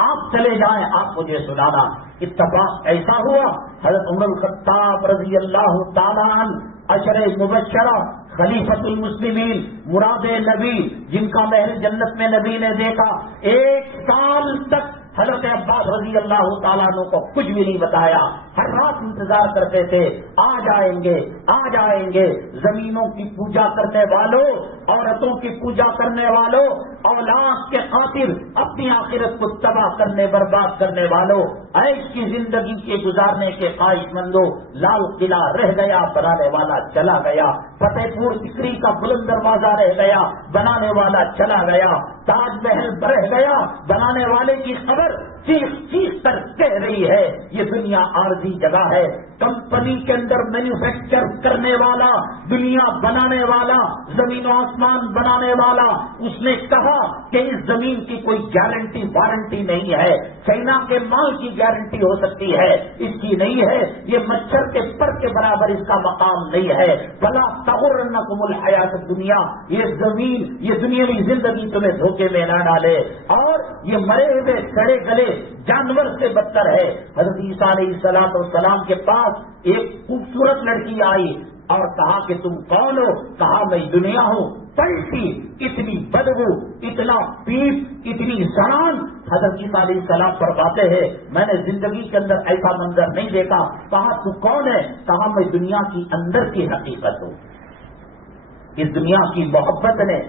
آپ چلے جائیں، آپ مجھے سنانا. اتفاق ایسا ہوا، حضرت عمر الخطاب رضی اللہ تعالیٰ عنہ عشر مبشرہ، خلیفۃ المسلمین، مراد نبی، جن کا محل جنت میں نبی نے دیکھا، 1 سال تک حضرت عباس رضی اللہ تعالیٰ عنہ کو کچھ بھی نہیں بتایا. ہر رات انتظار کرتے تھے، آ جائیں گے، آ جائیں گے. زمینوں کی پوجا کرنے والوں، عورتوں کی پوجا کرنے والوں، اولاد کے خاطر اپنی آخرت کو تباہ کرنے برباد کرنے والوں، عیش کی زندگی کے گزارنے کے خواہش مندوں، لال قلعہ رہ گیا، بنانے والا چلا گیا. فتح پور سکری کا بلند دروازہ رہ گیا، بنانے والا چلا گیا. تاج محل رہ گیا، بنانے والے کی خبر چیخ چیخ کر کہہ رہی ہے یہ دنیا عارضی جگہ ہے. کمپنی کے اندر مینوفیکچر کرنے والا، دنیا بنانے والا، زمین و آسمان بنانے والا، اس نے کہا کہ اس زمین کی کوئی گارنٹی وارنٹی نہیں ہے. چائنا کے مال کی گارنٹی ہو سکتی ہے، اس کی نہیں ہے. یہ مچھر کے پر کے برابر اس کا مقام نہیں ہے. بلا تغرنکم الحیات الدنیا، یہ زمین، یہ دنیاوی زندگی تمہیں دھوکے میں نہ ڈالے. اور یہ مرے ہوئے سڑے گلے جانور سے بدتر ہے. حضرت عیسیٰ علیہ السلام کے پاس ایک خوبصورت لڑکی آئی اور کہا کہ تم کون ہو؟ کہا میں دنیا ہوں. پلٹی، اتنی بدبو، اتنا پیپ، اتنی زنان. حضرت عیسیٰ علیہ السلام فرماتے ہیں میں نے زندگی کے اندر ایسا منظر نہیں دیکھا. کہا تو کون ہے؟ کہا میں دنیا کی اندر کی حقیقت ہوں. اس دنیا کی محبت نے،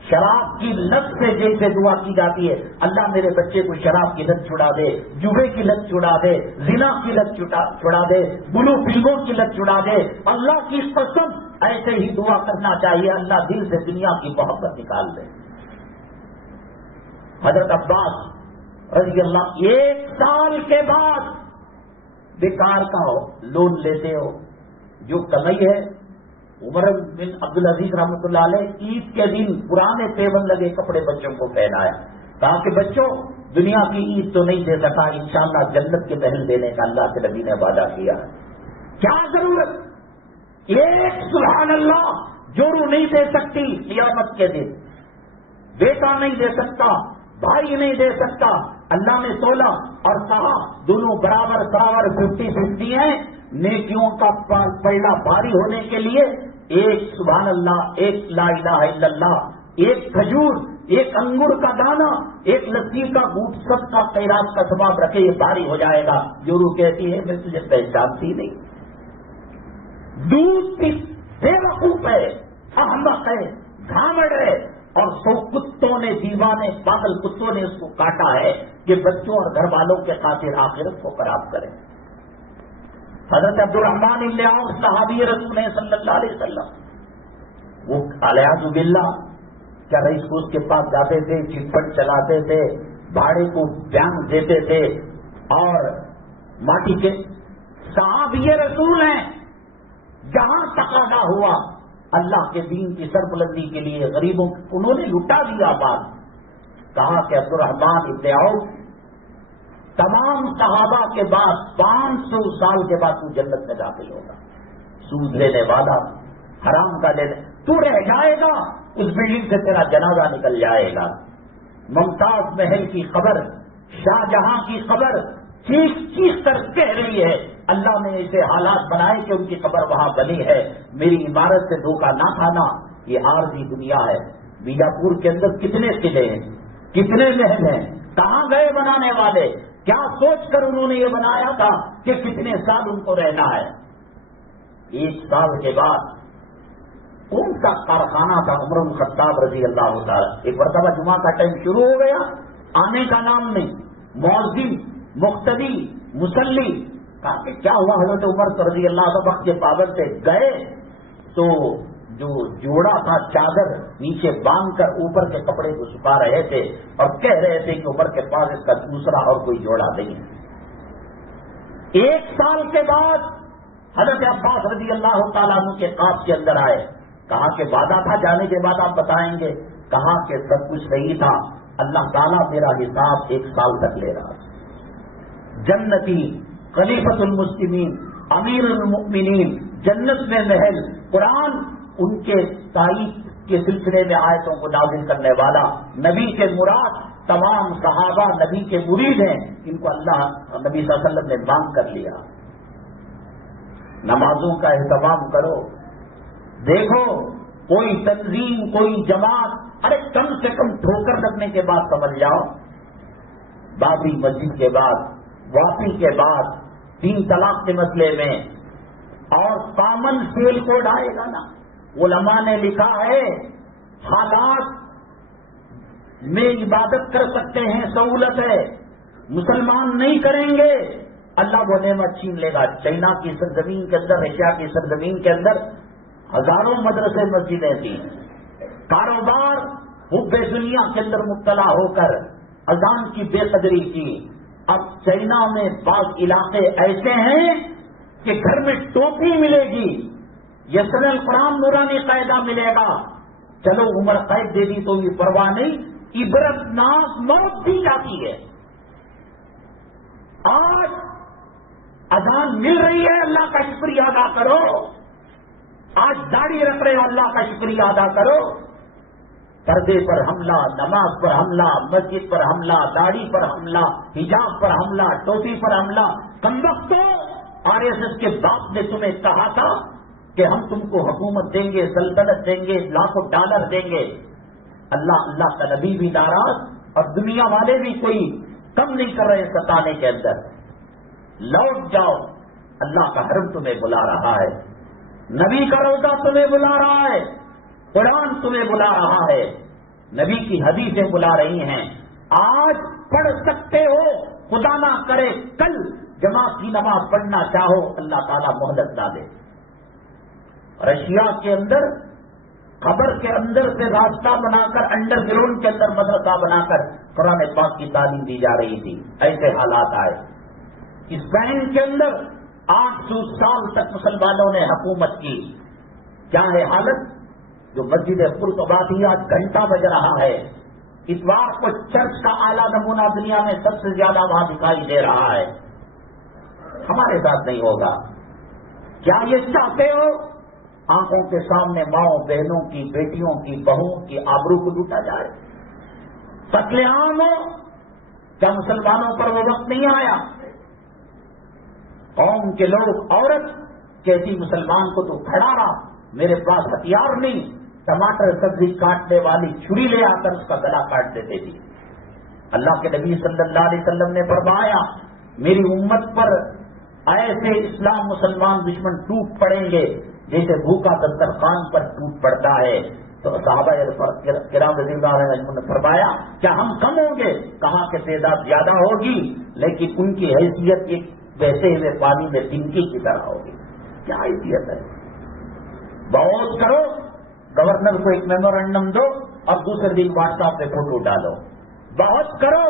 شراب کی لت سے جیسے دعا کی جاتی ہے، اللہ میرے بچے کو شراب کی لت چھڑا دے، جوے کی لت چھڑا دے، زنا کی لت چھڑا دے، بلو فلموں کی لت چھڑا دے، اللہ کی قسم ایسے ہی دعا کرنا چاہیے، اللہ دل سے دنیا کی محبت نکال دے۔ حضرت عباس رضی اللہ 1 سال کے بعد بیکار کا ہو، لون لیتے ہو، جو کمائی ہے عمر بن عبدالعزیز رحمۃ اللہ علیہ عید کے دن پرانے ٹیبل لگے کپڑے بچوں کو پہنائے، کہا کہ بچوں دنیا کی عید تو نہیں دے سکا، انشاءاللہ جنت کے محل دینے کا اللہ کے نبی نے وعدہ کیا، کیا ضرورت، ایک سبحان اللہ جورو نہیں دے سکتی قیامت کے دن، بیٹا نہیں دے سکتا، بھائی نہیں دے سکتا، اللہ نے تولا اور کہا دونوں برابر 50-50 ہیں، نیکیوں کا پلڑا بھاری ہونے کے لیے ایک سبحان اللہ، ایک لا الہ الا اللہ، ایک کھجور، ایک انگور کا دانہ، ایک لسی کا گھونٹ، سب کا خیرات کا ثواب رکھے، یہ بھاری ہو جائے گا۔ جورو کہتی ہے میں تجھے پہچانتی نہیں، دودھ کی بے وقوف ہے، احمق ہے، گھامڑ ہے، اور 100 کتوں نے، دیوانے پاگل کتوں نے اس کو کاٹا ہے کہ بچوں اور گھر والوں کے خاطر آخرت کو خراب کریں۔ حضرت عبد الرحمن بن عوف صحابی رسول صلی اللہ علیہ وسلم، وہ الیاذ باللہ کیا رئیس کو اس کے پاس جاتے تھے، چٹپٹ چلاتے تھے، بھاڑے کو بیان دیتے تھے، اور ماٹی کے صحابی رسول ہیں، جہاں تقاضا ہوا اللہ کے دین کی سربلندی کے لیے غریبوں انہوں نے لٹا دیا بات، کہا کہ عبد الرحمن بن عوف تمام صحابہ کے بعد 500 سال کے بعد تو جنت میں داخل ہوگا، سود لینے والا، حرام کا لینے، تو رہ جائے گا، اس بلڈنگ سے تیرا جنازہ نکل جائے گا۔ ممتاز محل کی خبر، شاہ جہاں کی خبر چیخ چیخ کر کہہ رہی ہے، اللہ نے ایسے حالات بنائے کہ ان کی خبر وہاں بنی ہے، میری عمارت سے دھوکہ نہ کھانا، یہ عارضی دنیا ہے۔ بیجاپور کے اندر کتنے قلعے ہیں، کتنے محل ہیں، کہاں گئے بنانے والے، کیا سوچ کر انہوں نے یہ بنایا تھا کہ کتنے سال ان کو رہنا ہے۔ 1 سال کے بعد کون سا کارخانہ تھا عمر بن الخطاب رضی اللہ تعالی، ایک مرتبہ جمعہ کا ٹائم شروع ہو گیا، آنے کا نام نہیں، مؤذن، مقتدی، مصلی، کہا کہ کیا ہوا، حضرت عمر رضی اللہ عنہ وقت کے پابند سے گئے تو جو جوڑا تھا چادر نیچے باندھ کر اوپر کے کپڑے کو سکھا رہے تھے اور کہہ رہے تھے کہ عمر کے پاس اس کا دوسرا اور کوئی جوڑا نہیں ہے۔ 1 سال کے بعد حضرت عباس رضی اللہ تعالیٰ عنہ کے خواب کے اندر آئے، کہا کہ وعدہ تھا جانے کے بعد آپ بتائیں گے، کہا کہ سب کچھ صحیح تھا، اللہ تعالیٰ میرا حساب 1 سال تک لے رہا، جنتی خلیفۃ المسلمین امیر المؤمنین، جنت میں محل، قرآن ان کے تائید کے سلسلے میں آیتوں کو نازل کرنے والا، نبی کے مراد تمام صحابہ نبی کے مرید ہیں، ان کو اللہ نبی صلی اللہ علیہ وسلم نے مانگ کر لیا۔ نمازوں کا اہتمام کرو، دیکھو کوئی تنظیم، کوئی جماعت، ارے کم سے کم ٹھوکر لگنے کے بعد سمجھ جاؤ، بابری مسجد کے بعد، واپی کے بعد، 3 طلاق کے مسئلے میں، اور کامن سیل کوڈ آئے گا نا، علماء نے لکھا ہے حالات میں عبادت کر سکتے ہیں، سہولت ہے، مسلمان نہیں کریں گے اللہ وہ نعمت چھین لے گا۔ چائنا کی سرزمین کے اندر، ایشیا کی سرزمین کے اندر ہزاروں مدرسے مسجدیں تھیں، کاروبار حب دنیا کے اندر مبتلا ہو کر اذان کی بے قدری کی۔ اب چائنا میں بعض علاقے ایسے ہیں کہ گھر میں ٹوپی ملے گی، یسر القرآن نورانی قاعدہ ملے گا، چلو عمر قید دے دی تو یہ پرواہ نہیں، عبرت ناک موت دی جاتی ہے۔ آج اذان مل رہی ہے، اللہ کا شکریہ ادا کرو، آج داڑھی رکھ رہے ہو، اللہ کا شکریہ ادا کرو، پردے پر حملہ، نماز پر حملہ، مسجد پر حملہ، داڑھی پر حملہ، حجاب پر حملہ، ٹوپی پر حملہ۔ کمبختو، RSS کے باپ نے تمہیں کہا تھا کہ ہم تم کو حکومت دیں گے، سلطنت دیں گے، لاکھوں ڈالر دیں گے۔ اللہ کا نبی بھی ناراض اور دنیا والے بھی کوئی کم نہیں کر رہے ستانے کے اندر۔ لوٹ جاؤ، اللہ کا حرم تمہیں بلا رہا ہے، نبی کا روضہ تمہیں بلا رہا ہے، قرآن تمہیں بلا رہا ہے، نبی کی حدیثیں بلا رہی ہیں. آج پڑھ سکتے ہو، خدا نہ کرے کل جماعت کی نماز پڑھنا چاہو، اللہ تعالیٰ مہلت نہ دے. رشیا کے اندر قبر کے اندر سے راستہ بنا کر انڈر گراؤنڈ کے اندر مدرسہ بنا کر قرآن پاک کی تعلیم دی جا رہی تھی. ایسے حالات آئے. اسپین کے اندر 800 سال تک مسلمانوں نے حکومت کی. کیا ہے حالت؟ جو مسجد قرطباتی آج گھنٹہ بج رہا ہے، اتوار کو چرچ کا اعلیٰ نمونہ دنیا میں سب سے زیادہ وہاں دکھائی دے رہا ہے. ہمارے ساتھ نہیں ہوگا. کیا یہ چاہتے ہو آنکھوں کے سامنے ماؤں بہنوں کی، بیٹیوں کی، بہوؤں کی آبرو کو لوٹا جائے؟ قتل عام ہو؟ کیا مسلمانوں پر وہ وقت نہیں آیا؟ قوم کے لوگ، عورت کہتی مسلمان کو تو کھڑا رہا، میرے پاس ہتھیار نہیں، ٹماٹر سبزی کاٹنے والی چھری لے آ کر اس کا گلا کاٹ دیتے تھے. اللہ کے نبی صلی اللہ علیہ وسلم نے فرمایا میری امت پر ایسے اسلام مسلمان دشمن ٹوٹ پڑیں گے جیسے بھوکا دسترخوان پر ٹوٹ پڑتا ہے. تو صحابہ کرام رضی اللہ عنہم نے فرمایا کیا ہم کم ہوں گے؟ کہاں کہ تعداد زیادہ ہوگی لیکن ان کی حیثیت ایک بہتے ہوئے پانی میں ٹنکی کی طرح ہوگی. کیا حیثیت ہے؟ بہت کرو، گورنر کو ایک میمورنڈم دو اور دوسرے دن واٹس ایپ پہ فوٹو ڈالو. بہت کرو،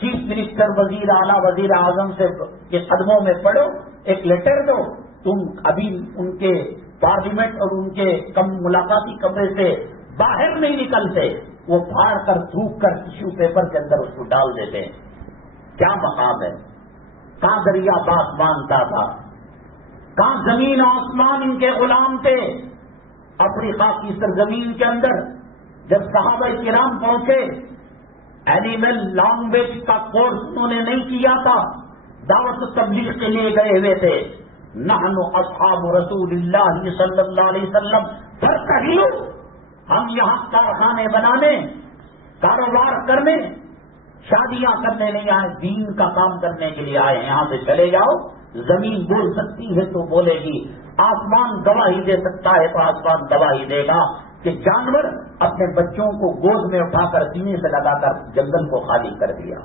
چیف منسٹر، وزیر اعلیٰ، وزیر اعظم سے کے قدموں میں پڑھو، ایک لیٹر دو. تم ابھی ان کے پارلیمنٹ اور ان کے ملاقاتی کمرے سے باہر نہیں نکلتے، وہ پھاڑ کر تھوک کر ٹیشو پیپر کے اندر اس کو ڈال دیتے ہیں. کیا مقام ہے؟ کہاں دریا بات مانتا تھا؟ کہاں زمین آسمان ان کے غلام تھے؟ افریقہ کی سرزمین کے اندر جب صحابہ کرام پہنچے، اینیمل لینگویج کا کورس انہوں نے نہیں کیا تھا، دعوت تبلیغ کے لیے گئے ہوئے تھے. نحن اصحاب رسول اللہ صلی اللہ علیہ وسلم فرتحلوا، ہم یہاں کارخانے بنانے، کاروبار کرنے، شادیاں کرنے نہیں آئے، دین کا کام کرنے کے لیے آئے. یہاں سے چلے جاؤ. زمین بول سکتی ہے تو بولے گی، آسمان گواہی دے سکتا ہے تو آسمان گواہی دے گا کہ جانور اپنے بچوں کو گود میں اٹھا کر سینے سے لگا کر جنگل کو خالی کر دیا.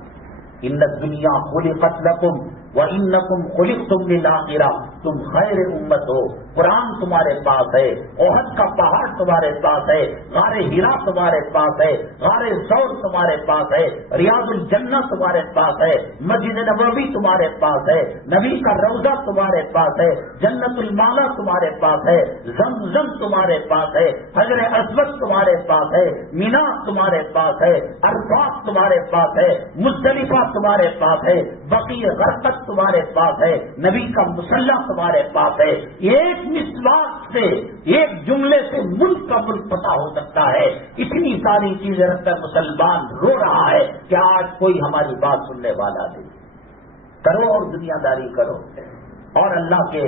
ان الدنیا خلقت لکم وانکم خلقتم للآخرہ، تم خیر امت ہو. قرآن تمہارے پاس ہے، احد کا پہاڑ تمہارے پاس ہے، غار ہرا تمہارے پاس ہے، غار ثور تمہارے پاس ہے، ریاض الجنہ تمہارے پاس ہے، مسجد نبوی تمہارے پاس ہے، نبی کا روضہ تمہارے پاس ہے، جنت المالا تمہارے پاس ہے، زمزم تمہارے پاس ہے، حجر اسود تمہارے پاس ہے، مینا تمہارے پاس ہے، عرفات تمہارے پاس ہے، مزدلفہ تمہارے پاس ہے، بقیع غرقد تمہارے پاس ہے، نبی کا مصلی تمہارے پاس ہے. ایک مسواک سے، ایک جملے سے ملک کا ملک پتہ ہو سکتا ہے. اتنی ساری چیزیں رکھ کر مسلمان رو رہا ہے کہ آج کوئی ہماری بات سننے والا نہیں. کرو اور دنیا داری کرو اور اللہ کے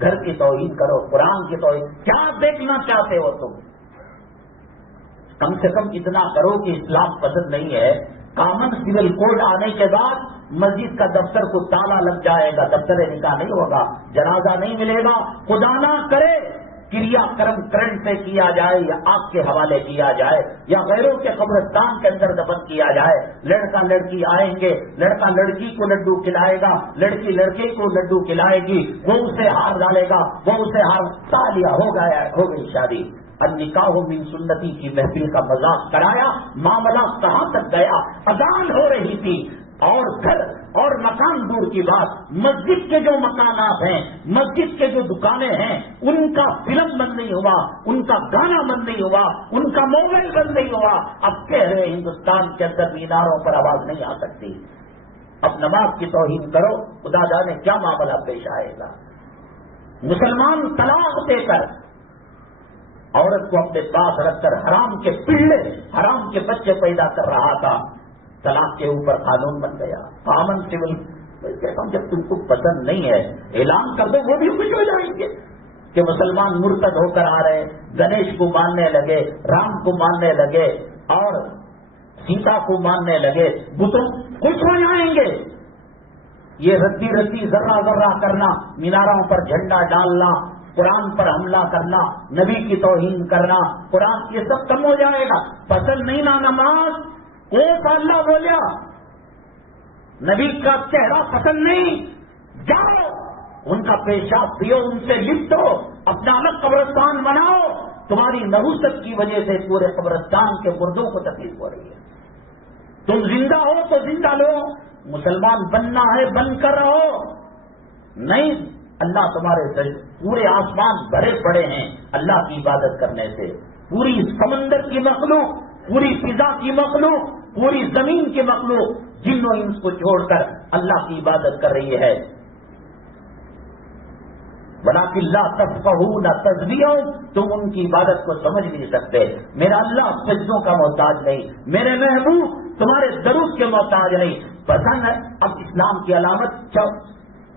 گھر کی توہین کرو، قرآن کی توہین. کیا دیکھنا چاہتے ہو تم؟ کم سے کم اتنا کرو کہ اسلام پسند نہیں ہے. کامن سول کوڈ آنے کے بعد مسجد کا دفتر کو تالا لگ جائے گا، دفتر نکاح نہیں ہوگا، جنازہ نہیں ملے گا. خدا نہ کرے کریا کرم کرنٹ سے کیا جائے یا آگ کے حوالے کیا جائے یا غیروں کے قبرستان کے اندر دفن کیا جائے. لڑکا لڑکی آئیں گے، لڑکا لڑکی کو لڈو کھلائے گا، لڑکی لڑکے کو لڈو کھلائے گی، وہ اسے ہار ڈالے گا، وہ اسے ہار تالیا ہو گئی شادی. النکاح من سنتی کی محفل کا مذاق کرایا، معاملہ کہاں تک گیا؟ اذان ہو رہی تھی اور گھر اور مکان دور کی بات، مسجد کے جو مکانات ہیں، مسجد کے جو دکانیں ہیں، ان کا فلم بند نہیں ہوا، ان کا گانا بند نہیں ہوا، ان کا موبائل بند نہیں ہوا. اب کہہ رہے ہندوستان کے اندر میناروں پر آواز نہیں آ سکتی. اب نماز کی توہین کرو، خدا جانے کیا معاملہ پیش آئے گا. مسلمان طلاق دے کر عورت کو اپنے پاس رکھ کر حرام کے پلے، حرام کے بچے پیدا کر رہا تھا. طلاق کے اوپر قانون بن گیا، کامن سول. کہتا ہوں جب تم کو پسند نہیں ہے اعلان کر دو، وہ بھی خوش ہو جائیں گے کہ مسلمان مرتد ہو کر آ رہے. گنیش کو ماننے لگے، رام کو ماننے لگے اور سیتا کو ماننے لگے، بتوں خوش ہو جائیں گے. یہ رتی رتی ذرہ ذرہ کرنا، میناروں پر جھنڈا ڈالنا، قرآن پر حملہ کرنا، نبی کی توہین کرنا، قرآن یہ سب کم ہو جائے گا. پسند نہیں نا نماز، کون سا اللہ بولیا؟ نبی کا چہرہ پسند نہیں، جاؤ ان کا پیشاب پیو، ان سے لپٹو، اپنا الگ قبرستان بناؤ. تمہاری نحوست کی وجہ سے پورے قبرستان کے مردوں کو تکلیف ہو رہی ہے. تم زندہ ہو تو زندہ لو، مسلمان بننا ہے بن کر رہو. نہیں، اللہ تمہارے پورے آسمان بھرے پڑے ہیں اللہ کی عبادت کرنے سے. پوری سمندر کی مخلوق، پوری فضا کی مخلوق، پوری زمین کی مخلوق جن و انس کو چھوڑ کر اللہ کی عبادت کر رہی ہے. وَلَٰكِن لَّا تَفْقَهُونَ تَسْبِيحَهُمْ، تم ان کی عبادت کو سمجھ نہیں سکتے. میرا اللہ سجدوں کا محتاج نہیں، میرے محبوب تمہارے درود کے محتاج نہیں. پسند ہے اب اسلام کی علامت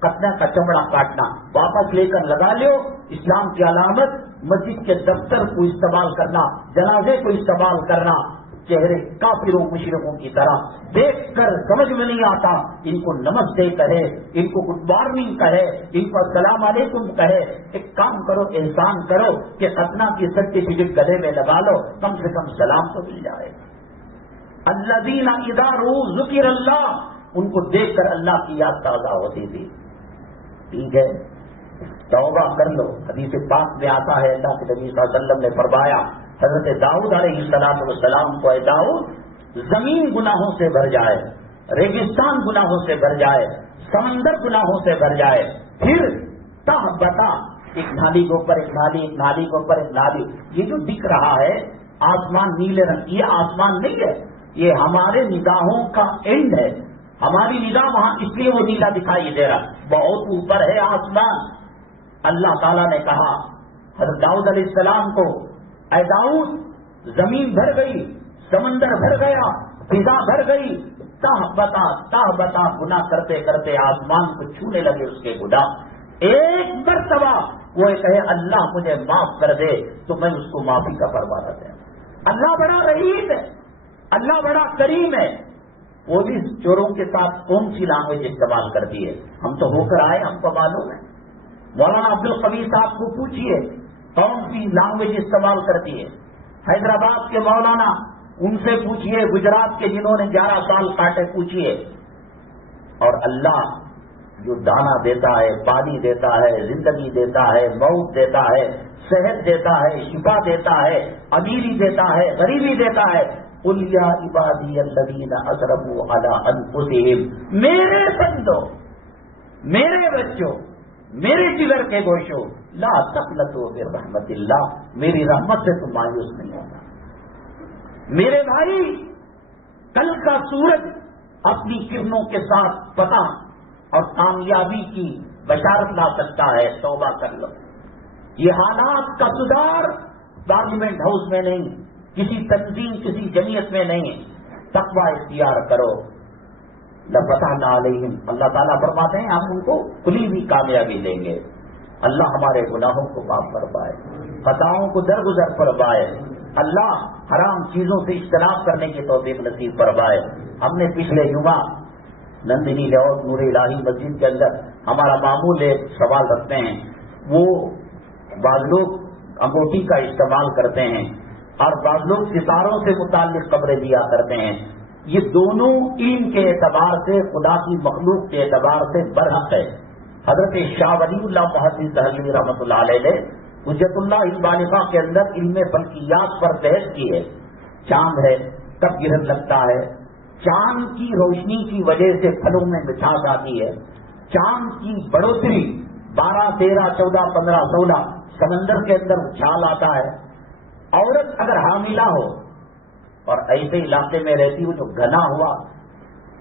کتنے کا چمڑا کاٹنا، واپس لے کر لگا لو. اسلام کی علامت مسجد کے دفتر کو استعمال کرنا، جنازے کو استعمال کرنا. چہرے کافروں مشرکوں کی طرح دیکھ کر سمجھ میں نہیں آتا. ان کو نمستے کہے، ان کو گڈ مارننگ کہے، ان کو السلام علیکم کہے. ایک کام کرو، احسان کرو کہ ختنہ کی سرٹیفکیٹ گلے میں لگا لو، کم سے کم سلام تو مل جائے. الذین اذا رؤوا ذکر اللہ، ان کو دیکھ کر اللہ کی یاد تازہ ہوتی تھی. ٹھیک ہے، توبہ کر لو. حدیث پاک میں آتا ہے اللہ کے نبی صلی اللہ علیہ وسلم نے فرمایا حضرت داؤد علیہ السلام کو، اے داؤد زمین گناہوں سے بھر جائے، ریگستان گناہوں سے بھر جائے، سمندر گناہوں سے بھر جائے، پھر تہ بتا، ایک نالی کے اوپر ایک نالی، ایک نالی کے اوپر ایک نالی. یہ جو دکھ رہا ہے آسمان نیلے رنگ کی، یہ آسمان نہیں ہے، یہ ہمارے نگاہوں کا اینڈ ہے. ہماری نگاہ وہاں اس لیے وہ نیلا دکھائی دے رہا، بہت اوپر ہے آسمان. اللہ تعالیٰ نے کہا حضرت داؤد علیہ السلام کو، اے داؤد زمین بھر گئی، سمندر بھر گیا، فضا بھر گئی، تہ بتا گناہ کرتے کرتے آسمان کو چھونے لگے اس کے گناہ. ایک مرتبہ وہ کہے اللہ مجھے معاف کر دے تو میں اس کو معافی کا فرمانا دیں. اللہ بڑا رحیم ہے، اللہ بڑا کریم ہے. پولیس چوروں کے ساتھ کون سی لینگویج استعمال کرتی ہے؟ ہم تو ہو کر آئے، ہم کو معلوم ہے. مولانا عبد القوی صاحب کو پوچھیے کون سی لینگویج استعمال کرتی ہے. حیدرآباد کے مولانا، ان سے پوچھیے. گجرات کے جنہوں نے 11 سال کاٹے پوچھیے. اور اللہ جو دانا دیتا ہے، پانی دیتا ہے، زندگی دیتا ہے، موت دیتا ہے، صحت دیتا ہے، شفا دیتا ہے، امیری دیتا ہے، غریبی دیتا ہے. قل یا عبادی الذین اسرفوا علی انفسہم، میرے بندو، میرے بچوں، میرے جگر کے گوشو، لا تقنطوا من رحمت اللہ، میری رحمت سے تم مایوس نہیں ہونا. میرے بھائی، کل کا سورج اپنی کرنوں کے ساتھ فتح اور کامیابی کی بشارت لا سکتا ہے. توبہ کر لو. یہ حالات کا سدھار پارلیمنٹ ہاؤس میں نہیں، کسی تنظیم، کسی جمعیت میں نہیں. تقوی اختیار کرو. لفتحنا علیہم، اللہ تعالیٰ فرماتے ہیں ہم ان کو کھلی ہوئی کامیابی دیں گے. اللہ ہمارے گناہوں کو معاف فرمائے، خطاؤں کو درگزر فرمائے. اللہ حرام چیزوں سے اجتناب کرنے کی توفیق نصیب فرمائے. ہم نے پچھلے جمعہ نندنی لاہور نور الہی مسجد کے اندر ہمارا معمول ایک سوال رکھتے ہیں. وہ بعض لوگ انگوٹھی کا استعمال کرتے ہیں اور بعض لوگ ستاروں سے متعلق خبریں دیا کرتے ہیں. یہ دونوں علم کے اعتبار سے، خدا کی مخلوق کے اعتبار سے برحق ہے. حضرت شاہ ولی اللہ محدث دہلوی رحمۃ اللہ علیہ نے حجت اللہ البالغہ کے اندر علم فلکیات پر بحث کی ہے. چاند ہے، کب گرہن لگتا ہے، چاند کی روشنی کی وجہ سے پھلوں میں مٹھاس آتی ہے، چاند کی بڑھوتری 12، 13، 14، 15، 16 سمندر کے اندر اچھال آتا ہے. عورت اگر حاملہ ہو اور ایسے علاقے میں رہتی ہو جو گھنا ہوا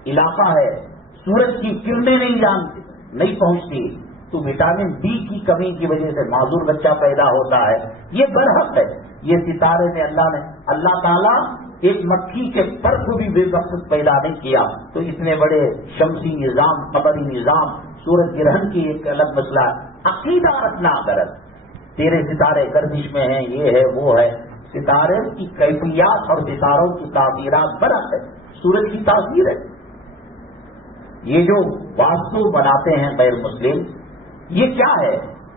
علاقہ ہے، سورج کی کرنیں نہیں پہنچتی، تو وٹامن ڈی کی کمی کی وجہ سے معذور بچہ پیدا ہوتا ہے. یہ برحق ہے. یہ ستارے میں اللہ تعالیٰ ایک مکھی کے پر کو بھی بے مقصد پیدا نہیں کیا. تو اتنے بڑے شمسی نظام، قمری نظام، سورج گرہن کی ایک الگ مسئلہ. عقیدہ رکھنا غلط. تیرے ستارے گردش میں ہیں، یہ ہے وہ ہے. ستارے کی کیفیات اور ستاروں کی تاثیرات برحق ہے. سورج کی تاثیر ہے. یہ جو واسطو بناتے ہیں غیر مسلم، یہ کیا ہے؟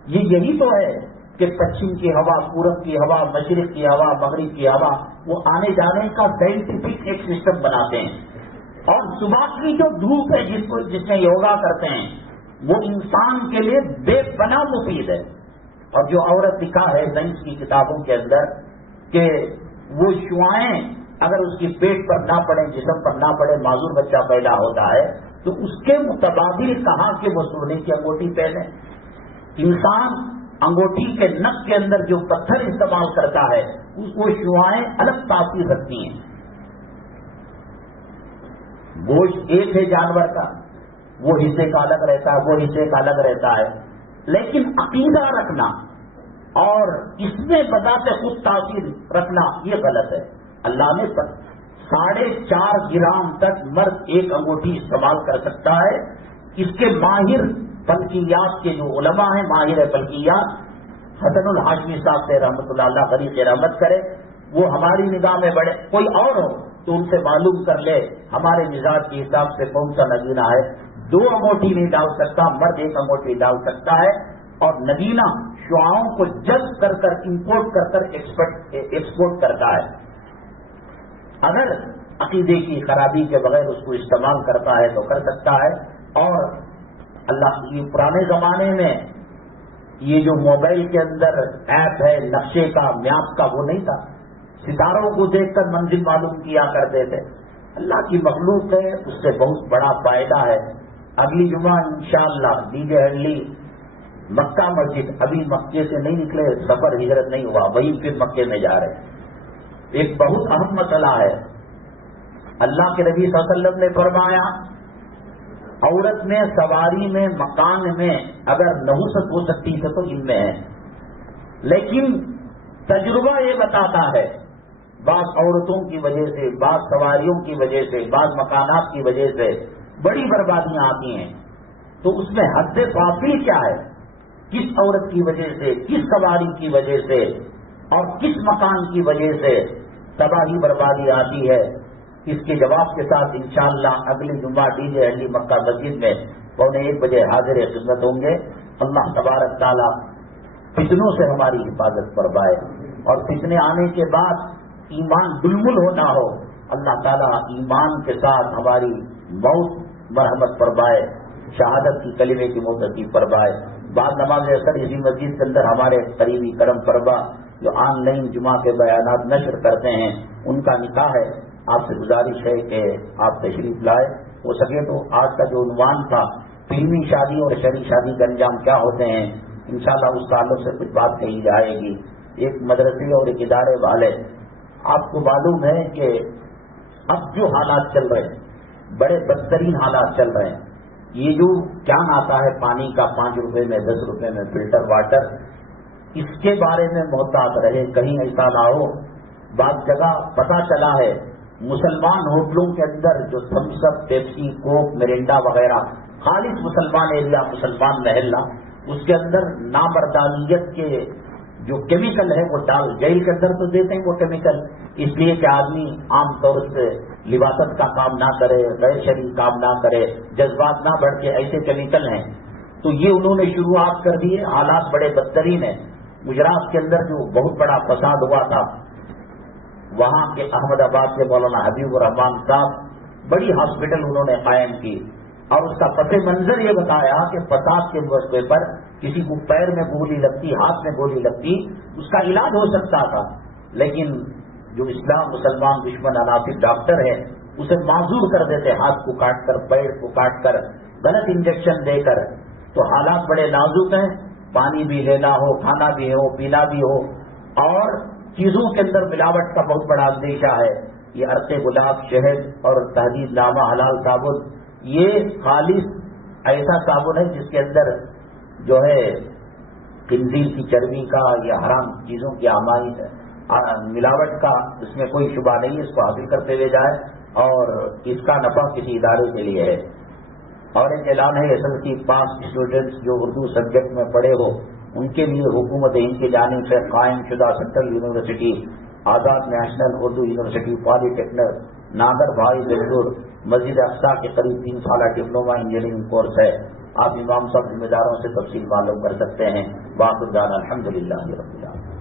یہی تو ہے کہ پچھم کی ہوا، پورب کی ہوا، مشرق کی ہوا، مغرب کی ہوا، وہ آنے جانے کا سائنٹیفک ایک سسٹم بناتے ہیں۔ اور صبح کی جو دھوپ ہے جس میں یوگا کرتے ہیں، وہ انسان کے لیے بے پناہ مفید ہے۔ اور جو عورت لکھا ہے سائنس کی کتابوں کے اندر کہ وہ شعاعیں اگر اس کی پیٹ پر نہ پڑے، جسم پر نہ پڑے، معذور بچہ پیدا ہوتا ہے، تو اس کے متبادل کہا کہ وہ سونے کی انگوٹھی پہنے۔ انسان انگوٹھی کے نک کے اندر جو پتھر استعمال کرتا ہے وہ شعاعیں الگ تاثیر رکھتی ہیں۔ گوشت ایک ہے جانور کا، وہ حصے کا الگ رہتا ہے، وہ حصے کا الگ رہتا ہے، لیکن عقیدہ رکھنا اور اس میں بذات خود تاثیر رکھنا یہ غلط ہے۔ اللہ نے 4.5 گرام تک مرد ایک انگوٹھی استعمال کر سکتا ہے۔ اس کے ماہر فلکیات کے جو علماء ہیں، ماہر فلکیات، حسن الحاشمی صاحب سے رحمۃ اللہ علیہ غریق رحمت کرے، وہ ہماری نگاہ میں بڑے، کوئی اور ہو تو ان سے معلوم کر لے ہمارے مزاج کے حساب سے کون سا نگینہ ہے۔ 2 انگوٹھی نہیں ڈال سکتا مرد، 1 انگوٹھی ڈال سکتا ہے۔ اور نگینہ شعاؤں کو جذب کر کر امپورٹ کر کر ایکسپورٹ کرتا ہے۔ اگر عقیدے کی خرابی کے بغیر اس کو استعمال کرتا ہے تو کر سکتا ہے۔ اور اللہ کی پرانے زمانے میں یہ جو موبائل کے اندر ایپ ہے نقشے کا، میپ کا، وہ نہیں تھا۔ ستاروں کو دیکھ کر منزل معلوم کیا کرتے تھے۔ اللہ کی مخلوق ہے، اس سے بہت بڑا فائدہ ہے۔ اگلی جمعہ انشاءاللہ ڈی جے ہنڈلی مکہ مسجد، ابھی مکے سے نہیں نکلے، سفر ہجرت نہیں ہوا، وہی پھر مکے میں جا رہے ہیں۔ ایک بہت اہم مسئلہ ہے۔ اللہ کے نبی صلی اللہ علیہ وسلم نے فرمایا عورت میں، سواری میں، مکان میں اگر نحوست ہو سکتی ہے تو ان میں ہے، لیکن تجربہ یہ بتاتا ہے بعض عورتوں کی وجہ سے، بعض سواریوں کی وجہ سے، بعض مکانات کی وجہ سے بڑی بربادیاں آتی ہیں۔ تو اس میں حد فاصل کیا ہے؟ کس عورت کی وجہ سے، کس سواری کی وجہ سے اور کس مکان کی وجہ سے تباہی بربادی آتی ہے؟ اس کے جواب کے ساتھ انشاءاللہ اگلی جمعہ ڈی جے ہنڈلی مکہ مسجد میں 1:15 بجے حاضر خدمت ہوں گے۔ اللہ تبارک تعالیٰ فتنوں سے ہماری حفاظت فرمائے، اور فتنے آنے کے بعد ایمان دلمل ہونا ہو، اللہ تعالیٰ ایمان کے ساتھ ہماری موت مرحمت فرمائے، شہادت کی کلمے کی موت نصیب فرمائے۔ بعد نماز اثر اسی مسجد کے اندر ہمارے قریبی کرم فرما جو آن لائن جمعہ کے بیانات نشر کرتے ہیں، ان کا نکاح ہے۔ آپ سے گزارش ہے کہ آپ تشریف لائے، ہو سکے تو آج کا جو عنوان تھا فلمی شادی اور شرعی شادی کا انجام کیا ہوتے ہیں، انشاءاللہ اس تعلق سے کچھ بات کہی جائے گی۔ ایک مدرسے اور ایک ادارے والے، آپ کو معلوم ہے کہ اب جو حالات چل رہے ہیں بڑے بدترین حالات چل رہے ہیں۔ یہ جو کین آتا ہے پانی کا 5 روپے میں 10 روپے میں فلٹر واٹر، اس کے بارے میں محتاط رہے، کہیں ایسا نہ ہو۔ بعض جگہ پتہ چلا ہے مسلمان ہوٹلوں کے اندر جو تھمس اپ، پیپسی، کوک، مرینڈا وغیرہ، خالص مسلمان ایریا، مسلمان محلہ، اس کے اندر نامردانیت کے جو کیمیکل ہے وہ ڈال، جیل کے اندر تو دیتے ہیں وہ کیمیکل، اس لیے کہ آدمی عام طور سے لباست کا کام نہ کرے، غیر شرعی کام نہ کرے، جذبات نہ بڑھ کے، ایسے کیمیکل ہیں۔ تو یہ انہوں نے شروعات کر دی ہے، حالات بڑے بدترین ہیں۔ گجرات کے اندر جو بہت بڑا فساد ہوا تھا، وہاں کے احمد آباد کے مولانا حبیب الرحمان صاحب بڑی ہاسپٹل انہوں نے قائم کی، اور اس کا پس منظر یہ بتایا کہ فساد کے موقع پر کسی کو پیر میں گولی لگتی، ہاتھ میں گولی لگتی، اس کا علاج ہو سکتا تھا، لیکن جو اسلام مسلمان دشمن عناصر ڈاکٹر ہے اسے معذور کر دیتے، ہاتھ کو کاٹ کر، پیر کو کاٹ کر، غلط انجیکشن دے کر۔ تو حالات بڑے نازک ہیں، پانی بھی لینا ہو، کھانا بھی ہو، پینا بھی ہو، اور چیزوں کے اندر ملاوٹ کا بہت بڑا اندیشہ ہے۔ یہ عرق گلاب، شہد اور تحدید نامہ حلال صابن، یہ خالص ایسا صابن ہے جس کے اندر جو ہے خنزیر کی چربی کا یا حرام چیزوں کی ملاوٹ کا اس میں کوئی شبہ نہیں ہے، اس کو حاصل کرتے ہوئے جائے، اور اس کا نفع کسی ادارے کے لیے ہے۔ اور ایک اعلان ہے SSLC پاس اسٹوڈنٹس جو اردو سبجیکٹ میں پڑھے ہو، ان کے لیے حکومت ہند کی جانب سے قائم شدہ سینٹرل یونیورسٹی آزاد نیشنل اردو یونیورسٹی پالی ٹیکنر ناگر بھائی بنگلور مسجد اقصی کے قریب 3 سالہ ڈپلوما انجینئرنگ کورس ہے، آپ امام صاحب ذمہ داروں سے تفصیل معلوم کر سکتے ہیں. باقی الحمدللہ رب العالمین.